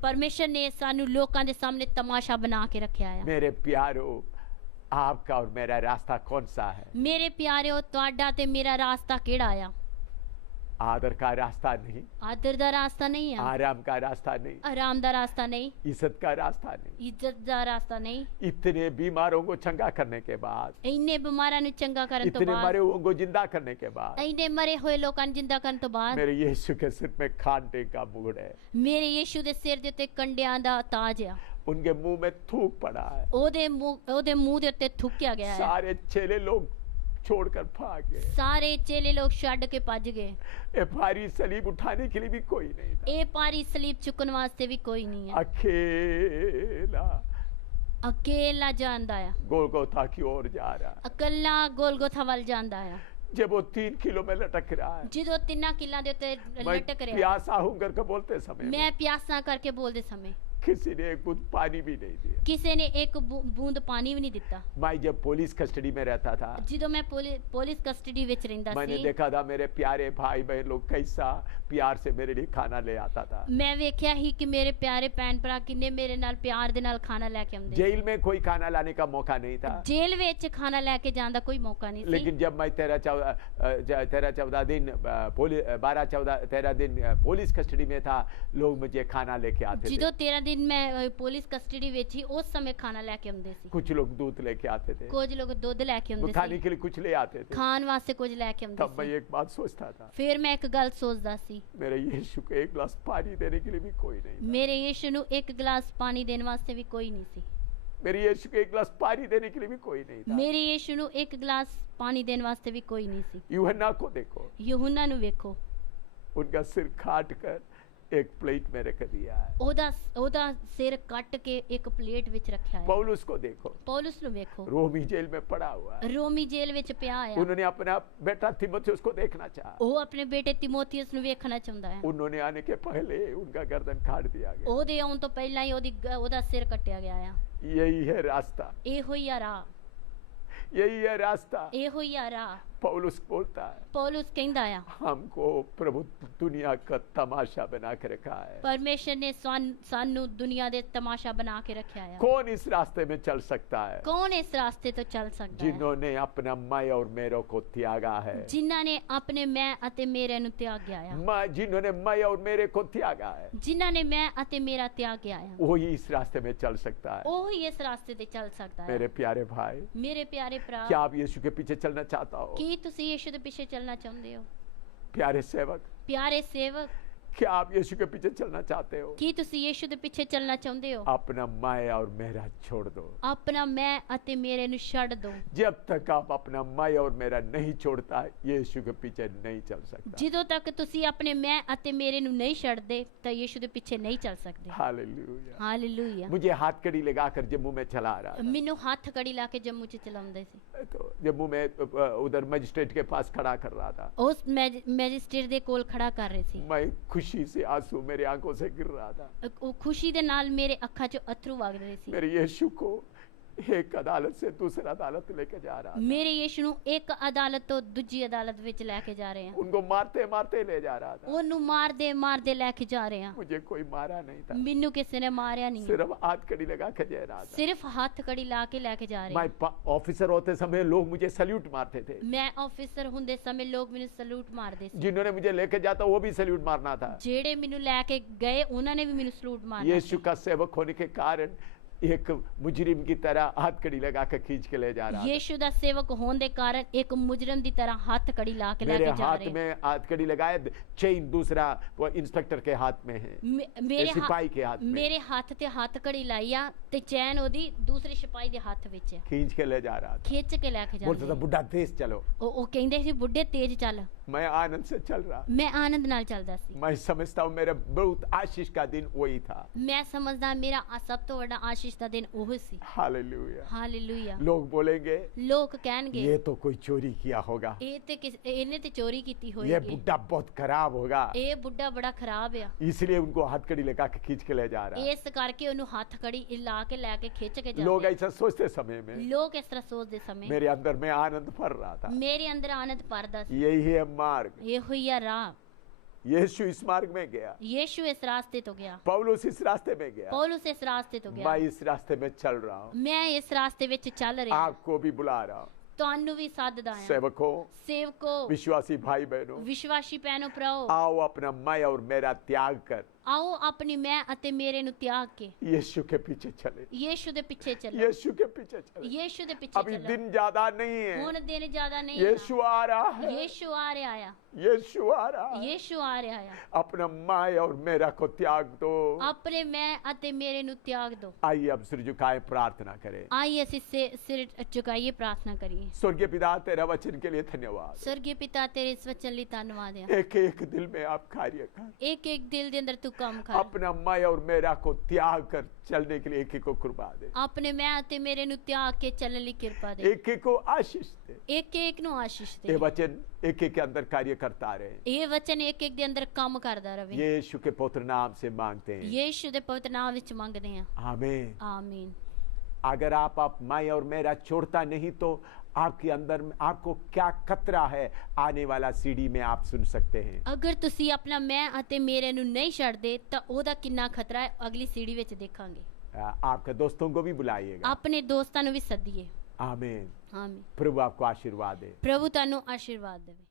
ਪਰਮੇਸ਼ਰ ਨੇ ਸਾਨੂੰ ਲੋਕਾਂ ਦੇ ਸਾਹਮਣੇ ਤਮਾਸ਼ਾ ਬਣਾ ਕੇ ਰੱਖਿਆ ਆ। मेरे प्यारो, आपका और मेरा रास्ता कौन सा है? ਮੇਰੇ ਪਿਆਰਿਓ ਤੁਹਾਡਾ ਤੇ ਮੇਰਾ ਰਾਸਤਾ ਕਿਹੜਾ ਆ? आदर का रास्ता नहीं, ਆਦਰ ਦਾ ਰਾਸਤਾ ਨਹੀਂ ਆ, आराम का रास्ता नहीं, ਆਰਾਮ ਦਾ ਰਾਸਤਾ ਨਹੀਂ, इज्जत का रास्ता नहीं। ਇੱਜ਼ਤ ਦਾ ਰਾਸਤਾ ਨਹੀਂ। इतने बीमारों को चंगा करने के बाद, ਇੰਨੇ ਬਿਮਾਰਾਂ ਨੂੰ ਚੰਗਾ ਕਰਨ ਤੋਂ इतने ਬਾਅਦ, मरे हुओं को जिंदा करने के बाद, ਇੰਨੇ ਮਰੇ ਹੋਏ ਲੋਕਾਂ ਨੂੰ ਜਿੰਦਾ ਕਰਨ ਤੋਂ ਬਾਅਦ मेरे यीशु के सिर में कांटे का मुकुट है, ਮੇਰੇ ਯੀਸ਼ੂ ਦੇ ਸਿਰ ਦੇ ਉੱਤੇ ਕੰਡਿਆਂ ਦਾ ਤਾਜ ਆ। उनके मुंह में थूक पड़ा है। ਉਹਦੇ ਮੂੰਹ ਦੇ ਉੱਤੇ ਥੁੱਕਿਆ ਗਿਆ ਹੈ। सारे चेले लोग छोड़कर भाग गए। ਸਾਰੇ ਚੇਲੇ ਲੋਕ ਛੱਡ ਕੇ ਭੱਜ ਗਏ। ये भारी सलीब उठाने के लिए भी कोई नहीं था। ਇਹ ਭਾਰੀ ਸਲੀਬ ਚੁੱਕਣ ਵਾਸਤੇ ਵੀ ਕੋਈ ਨਹੀਂ ਹੈ। अकेला ਅਕੇਲਾ ਜਾਂਦਾ ਆ, गोलगोथा की ओर जा रहा है। ਇਕੱਲਾ ਗੋਲਗੋਥਾ ਵੱਲ ਜਾਂਦਾ ਆ। जब वो 3 किलो में लटक रहा है, ਜਦੋਂ 3 ਕਿੱਲਾਂ ਦੇ ਉੱਤੇ मैं ਲਟਕ ਰਿਹਾ, प्यासा हूं करके बोलते समय में ਮੈਂ ਪਿਆਸਾ ਕਰਕੇ ਬੋਲਦੇ ਸਮੇਂ किसी ने एक बूंद पानी भी नहीं दिया। ਕਿਸੇ ਨੇ ਇੱਕ ਬੂੰਦ ਪਾਣੀ ਵੀ ਨਹੀਂ ਦਿੱਤਾ। मैं जब पुलिस कस्टडी में रहता था, ਜਦੋਂ ਮੈਂ ਪੁਲਿਸ ਕਸਟਡੀ ਵਿੱਚ ਰਹਿੰਦਾ मैंने ਸੀ, देखा था मेरे प्यारे भाई बहन लोग कैसा प्यार से मेरे लिए खाना ले आता था। ਮੈਂ ਵੇਖਿਆ ਹੀ ਕਿ ਮੇਰੇ ਪਿਆਰੇ ਭੈਣ ਭਰਾ ਕਿੰਨੇ ਮੇਰੇ ਨਾਲ ਪਿਆਰ ਦੇ ਨਾਲ ਖਾਣਾ ਲੈ ਕੇ ਆਉਂਦੇ। जेल में कोई खाना लाने का मौका नहीं था, ਜੇਲ੍ਹ ਵਿੱਚ ਖਾਣਾ ਲੈ ਕੇ ਜਾਣ ਦਾ ਕੋਈ ਮੌਕਾ ਨਹੀਂ ਸੀ। लेकिन जब मैं 13-14 दिन 12-13 दिन पुलिस कस्टडी में था, लोग मुझे खाना लेके आते ਜਦੋਂ थे। 13 ਦਿਨ ਮੈਂ ਪੁਲਿਸ ਕਸਟਡੀ ਵਿੱਚ ਹੀ ਉਸ ਸਮੇਂ ਖਾਣਾ ਲੈ ਕੇ ਆਉਂਦੇ ਸੀ। कुछ लोग दूध लेके आते थे, ਕੁਝ ਲੋਕ ਦੁੱਧ ਲੈ ਕੇ वो ਆਉਂਦੇ खाने ਸੀ, के लिए कुछ ले आते थे। ਖਾਣ ਵਾਸਤੇ ਕੁਝ ਲੈ ਕੇ तब मैं ਆਉਂਦੇ ਸੀ। एक बात सोचता था, ਫਿਰ ਮੈਂ ਇੱਕ ਗੱਲ ਸੋਚਦਾ ਸੀ, मेरे यीशु को एक गिलास पानी देने के लिए भी कोई नहीं था। ਮੇਰੇ ਯੀਸ਼ੂ ਨੂੰ ਇੱਕ ਗਲਾਸ ਪਾਣੀ ਦੇਣ ਵਾਸਤੇ ਵੀ ਕੋਈ ਨਹੀਂ ਸੀ। मेरे यीशु को एक गिलास पानी देने के लिए भी कोई नहीं था। ਮੇਰੇ ਯੀਸ਼ੂ ਨੂੰ ਇੱਕ ਗਲਾਸ ਪਾਣੀ ਦੇਣ ਵਾਸਤੇ ਵੀ ਕੋਈ ਨਹੀਂ ਸੀ। यूहन्ना को देखो, ਯਹੂਨਾ ਨੂੰ ਵੇਖੋ, उनका सिर काट कर एक प्लेट में रख दिया है। ਉਹਦਾ ਸਿਰ ਕੱਟ ਕੇ ਇੱਕ ਪਲੇਟ ਵਿੱਚ ਰੱਖਿਆ ਹੈ। पौलुस को देखो, ਪੌਲੁਸ ਨੂੰ ਵੇਖੋ, रोमी जेल में पड़ा हुआ है। ਰੋਮੀ ਜੇਲ੍ਹ ਵਿੱਚ ਪਿਆ ਆ। उन्होंने अपना बेटा तिमोथियुस को देखना चाहा, ਉਹ ਆਪਣੇ ਬੇਟੇ ਤਿਮੋਥੀਅਸ ਨੂੰ ਵੇਖਣਾ ਚਾਹੁੰਦਾ ਹੈ। उन्होंने आने के पहले उनका गर्दन काट दिया गया। ਉਹਦੇ ਆਉਣ ਤੋਂ ਪਹਿਲਾਂ ਹੀ ਉਹਦਾ ਸਿਰ ਕੱਟਿਆ ਗਿਆ ਆ। यही है रास्ता, ਇਹੋ ਹੀ ਆ ਰਾਹ, यही है रास्ता। ਇਹੋ ਹੀ ਆ ਰਾਹ। पौलुस बोलता है, ਪੌਲੁਸ ਕਹਿੰਦਾ ਆ हमको प्रभु दुनिया का तमाशा बना के रखा है। ਪਰਮੇਸ਼ਰ ਨੇ ਸਾਨੂੰ ਦੁਨੀਆ ਦੇ ਤਮਾਸ਼ਾ ਬਣਾ ਕੇ ਰੱਖਿਆ ਆ। कौन इस रास्ते में चल सकता है? ਕੌਣ ਇਸ ਰਾਸਤੇ ਤੋਂ ਚੱਲ ਸਕਦਾ ਹੈ? जिन्होंने अपना मैं और मेरे को त्यागा है, ਜਿਨ੍ਹਾਂ ਨੇ ਆਪਣੇ ਮੈਂ ਅਤੇ ਮੇਰੇ ਨੂੰ ਤਿਆਗਿਆ ਆ, जिन्होंने मैं और मेरे को त्यागा है, ਜਿਨ੍ਹਾਂ ਨੇ ਮੈਂ ਅਤੇ ਮੇਰਾ ਤਿਆਗਿਆ ਆ, वही इस रास्ते में चल सकता है। ਉਹ ਹੀ ਇਸ ਰਾਸਤੇ ਤੇ ਚੱਲ ਸਕਦਾ ਹੈ। मेरे प्यारे भाई, ਮੇਰੇ ਪਿਆਰੇ ਭਰਾ, क्या आप यीशु के पीछे चलना चाहता हो? ਕੀ ਤੁਸੀਂ ਯਿਸੂ ਦੇ ਪਿੱਛੇ ਚੱਲਣਾ ਚਾਹੁੰਦੇ ਹੋ? प्यारे सेवक, ਪਿਆਰੇ ਸੇਵਕ, क्या आप यीशु के पीछे चलना चाहते हो? ਕੀ ਤੁਸੀਂ ਯੀਸ਼ੂ ਦੇ ਪਿੱਛੇ ਚੱਲਣਾ ਚਾਹੁੰਦੇ ਹੋ? अपना मैं और मेरा छोड़ दो। ਆਪਣਾ ਮੈਂ ਅਤੇ ਮੇਰੇ ਨੂੰ ਛੱਡ ਦਿਓ। जब तक आप अपना मैं और मेरा नहीं छोड़ता, यीशु के पीछे नहीं चल सकता। ਜਦੋਂ ਤੱਕ ਤੁਸੀਂ ਆਪਣੇ ਮੈਂ ਅਤੇ ਮੇਰੇ ਨੂੰ ਨਹੀਂ ਛੱਡਦੇ ਤਾਂ ਯੀਸ਼ੂ ਦੇ ਪਿੱਛੇ ਨਹੀਂ ਚੱਲ ਸਕਦੇ। हालेलुया। ਹਾਲੇਲੂਇਆ। मुझे हाथ कड़ी लगाकर जम्मू में चला रहा था। ਮੈਨੂੰ ਹੱਥ ਕੜੀ ਲਾ ਕੇ ਜੰਮੂ ਚ ਚਲਾਉਂਦੇ ਸੀ। तो जम्मू में उधर मजिस्ट्रेट के पास खड़ा कर रहा था। ਉਸ ਮੈਜਿਸਟ੍ਰੇਟ ਦੇ ਕੋਲ ਖੜਾ ਕਰ ਰਹੇ ਸੀ। मैं खुशी से आंसू मेरे आंखों से गिर रहा था। ਉਹ ਖੁਸ਼ੀ ਦੇ ਨਾਲ ਮੇਰੇ ਅੱਖਾਂ ਚੋਂ ਅਥਰੂ ਵਗ ਰਹੇ ਸੀ। मेरे यीशु को एक अदालत से दूसरी अदालत लेके जा रहा था। ਮੇਰੇ ਯੀਸ਼ੂ ਨੂੰ ਇੱਕ ਅਦਾਲਤ ਤੋਂ ਦੂਜੀ ਅਦਾਲਤ ਵਿੱਚ ਲੈ ਕੇ ਜਾ ਰਹੇ ਹਾਂ। उनको मारते मारते ले जा रहा था। ਉਹਨੂੰ ਮਾਰਦੇ ਮਾਰਦੇ ਲੈ ਕੇ ਜਾ ਰਹੇ ਹਾਂ। मुझे कोई मारा नहीं था, ਮੈਨੂੰ ਕਿਸੇ ਨੇ ਮਾਰਿਆ ਨਹੀਂ, सिर्फ हाथ कड़ी लगा के जा रहा था। ਸਿਰਫ ਹੱਥ ਕੜੀ ਲਾ ਕੇ ਲੈ ਕੇ ਜਾ ਰਹੇ मैं ਹਾਂ। ऑफिसर होते समय लोग मुझे सल्यूट मारते थे। ਮੈਂ ਆਫਿਸਰ ਹੁੰਦੇ ਸਮੇਂ ਲੋਕ ਮੈਨੂੰ ਸਲੂਟ ਮਾਰਦੇ ਸੀ। जिन्होंने मुझे लेके जाता वो भी सल्यूट मारना था। ਜਿਹੜੇ ਮੈਨੂੰ ਲੈ ਕੇ ਗਏ ਉਹਨਾਂ ਨੇ ਵੀ ਮੈਨੂੰ ਸਲੂਟ ਮਾਰਨਾ ਸੀ। यीशु का सेवक होने के कारण एक मुजरिम की तरह हाथ कड़ी लगा के खींच के ले जा रहा था। ਯੀਸ਼ੂ ਦਾ ਸੇਵਕ ਹੋਣ ਦੇ ਕਾਰਨ ਇੱਕ ਮੁਜਰਮ ਦੀ ਤਰ੍ਹਾਂ ਹੱਥ ਕੜੀ ਲਾ ਕੇ ਲੈ मेरे ਕੇ ਜਾ हाथ ਰਹੇ में हाथ कड़ी लगाए, चेन दूसरा वो इंस्पेक्टर के हाथ में है, ਮੇਰੇ ये सिपाही के हाथ में। ਮੇਰੇ ਹੱਥ ਤੇ ਹੱਥ ਕੜੀ ਲਾਈ ਆ ਤੇ ਚੈਨ ਉਹਦੀ ਦੂਸਰੇ ਸਿਪਾਹੀ ਦੇ ਹੱਥ ਵਿੱਚ ਹੈ। खींच के ले जा रहा था। ਖਿੱਚ ਕੇ ਲੈ ਕੇ बोलता था ਜਾਂਦੇ। बुढ़ा तेज चलो। ਉਹ ਕਹਿੰਦੇ ਸੀ ਬੁੱਢੇ ਤੇਜ਼ ਚੱਲ। मैं आनंद से चल रहा। ਮੈਂ ਆਨੰਦ ਨਾਲ ਚੱਲਦਾ ਸੀ। मैं समझता हूँ मेरा बहुत आशीष का दिन वही था। ਮੈਂ ਸਮਝਦਾ ਮੇਰਾ ਸਭ ਤੋਂ ਵੱਡਾ ਆਸ਼ੀਸ਼ ਦਾ ਦਿਨ ਉਹ ਸੀ। हालेलुया। ਹਾਲੇਲੂਇਆ। लोग बोलेंगे ਲੋਕ ਕਹਿਣਗੇ ये तो कोई चोरी किया होगा, ਇਹ ਤੇ ਇਹਨੇ ਤੇ ਚੋਰੀ ਕੀਤੀ ये ਹੋਏਗੀ, बुढ़ा बहुत खराब होगा, ਇਹ ਬੁੱਢਾ ਬੜਾ ਖਰਾਬ ਆ। इसलिए उनको हाथ कड़ी लगा के खींच के ले जा रहा। ਇਸ ਕਰਕੇ ਉਹਨੂੰ ਹੱਥ ਕੜੀ ਲਾ ਕੇ ਲੈ ਕੇ ਖਿੱਚ ਕੇ लोग ਜਾਂਦੇ। ऐसा सोचते समय में ਲੋਕ ਇਸ ਤਰ੍ਹਾਂ ਸੋਚਦੇ ਸਮੇਂ मेरे अंदर में आनंद भर रहा था। ਮੇਰੇ ਅੰਦਰ ਆਨੰਦ ਭਰਦਾ ਸੀ। यही है मार्ग। ਇਹੋ ਹੀ ਆ ਰਾਹ। यीशु इस मार्ग में गया, ਯੀਸ਼ੂ ਇਸ ਰਾਸਤੇ ਤੋਂ ਗਿਆ, पौलुस इस रास्ते में गया, ਪੌਲੁਸ ਇਸ ਰਾਸਤੇ ਤੋਂ ਗਿਆ। मैं इस रास्ते में चल रहा हूँ। ਮੈਂ ਇਸ ਰਾਸਤੇ ਵਿੱਚ ਚੱਲ ਰਿਹਾ। आपको भी बुला रहा हूँ। ਤੁਹਾਨੂੰ ਵੀ ਸੱਦਦਾ ਹਾਂ। सेवकों, ਸੇਵਕੋ, विश्वासी भाई बहनों, ਵਿਸ਼ਵਾਸੀ ਭੈਣੋ ਭਰਾਓ, आओ अपना मैं और मेरा त्याग कर ਆਓ ਆਪਣੀ ਮੈਂ ਅਤੇ ਮੇਰੇ ਨੂੰ ਤਿਆਗ ਕੇ यीशु के पीछे चले। ਯੀਸ਼ੂ ਦੇ ਪਿੱਛੇ ਚੱਲੋ। यीशु के पीछे चले। ਯੀਸ਼ੂ ਦੇ ਪਿੱਛੇ अभी ਚੱਲੋ। दिन ज्यादा नहीं है, ਹੁਣ ਦਿਨ ਜ਼ਿਆਦਾ ਨਹੀਂ यीशु आ रहा ਆ। है, ਯੀਸ਼ੂ ਆ ਰਿਹਾ ਆ। यीशु आ रहा है। ਯੀਸ਼ੂ ਆ ਰਿਹਾ ਆ। अपना मैं और मेरा को त्याग दो। ਆਪਣੇ ਮੈਂ ਅਤੇ ਮੇਰੇ ਨੂੰ ਤਿਆਗ ਦਿਓ। आइए अब सिर झुकाए प्रार्थना करें। ਆइए ਅਸੀਂ ਸਿਰ ਝੁਕਾਈਏ, ਪ੍ਰਾर्थना करिए। स्वर्गीय पिता, तेरा वचन के लिए धन्यवाद। स्वर्गीय पिता तेरे इस वचन ਲਈ ਧੰਨਵਾਦ ਆ। एक एक दिल में आप कार्य कर, ਇੱਕ ਇੱਕ ਦਿਲ ਦੇ ਅੰਦਰ ਤੂੰ ਕੰਮ ਕਰ। अपना मैं और मेरा को त्याग कर चलने के लिए एक एक को कृपा दे, ਆਪਣੇ ਮੈਂ ਅਤੇ ਮੇਰੇ ਨੂੰ ਤਿਆਗ ਕੇ ਚੱਲਣ ਲਈ ਕਿਰਪਾ ਦੇ। एक एक को आशीष दे। ਇੱਕ ਇੱਕ ਨੂੰ ਆਸ਼ੀਸ਼ ये ਦੇ। वचन एक एक के अंदर कार्य करता रहे। ਇਹ ਵਚਨ ਇੱਕ ਇੱਕ ਦੇ ਅੰਦਰ ਕੰਮ ਕਰਦਾ ਰਹੇ। यीशु के पुत्र नाम से मांगते हैं, ਯੀਸ਼ੂ ਦੇ ਪਵਿੱਤਰ ਨਾਮ ਵਿੱਚ ਮੰਗਦੇ ਹਾਂ। आमीन। आमीन। अगर आप मैं और मेरा छोड़ता नहीं तो आपके अंदर में आपको क्या खतरा है, आने वाला सीढ़ी में आप सुन सकते हैं। ਅਗਰ ਤੁਸੀਂ ਆਪਣਾ ਮੈਂ ਅਤੇ ਮੇਰੇ ਨੂੰ ਨਹੀਂ ਛੱਡਦੇ ਤਾਂ ਉਹਦਾ ਕਿੰਨਾ ਖਤਰਾ ਹੈ ਅਗਲੀ ਸੀੜੀ ਵਿੱਚ ਦੇਖਾਂਗੇ। आपके दोस्तों को भी बुलाइएगा। ਆਪਣੇ ਦੋਸਤਾਂ ਨੂੰ ਵੀ ਸੱਦੀਏ। आमीन। ਆਮੀਨ। प्रभु आपको आशीर्वाद दे। ਪ੍ਰਭੂ ਤੁਹਾਨੂੰ ਆਸ਼ੀਰਵਾਦ ਦੇਵੇ।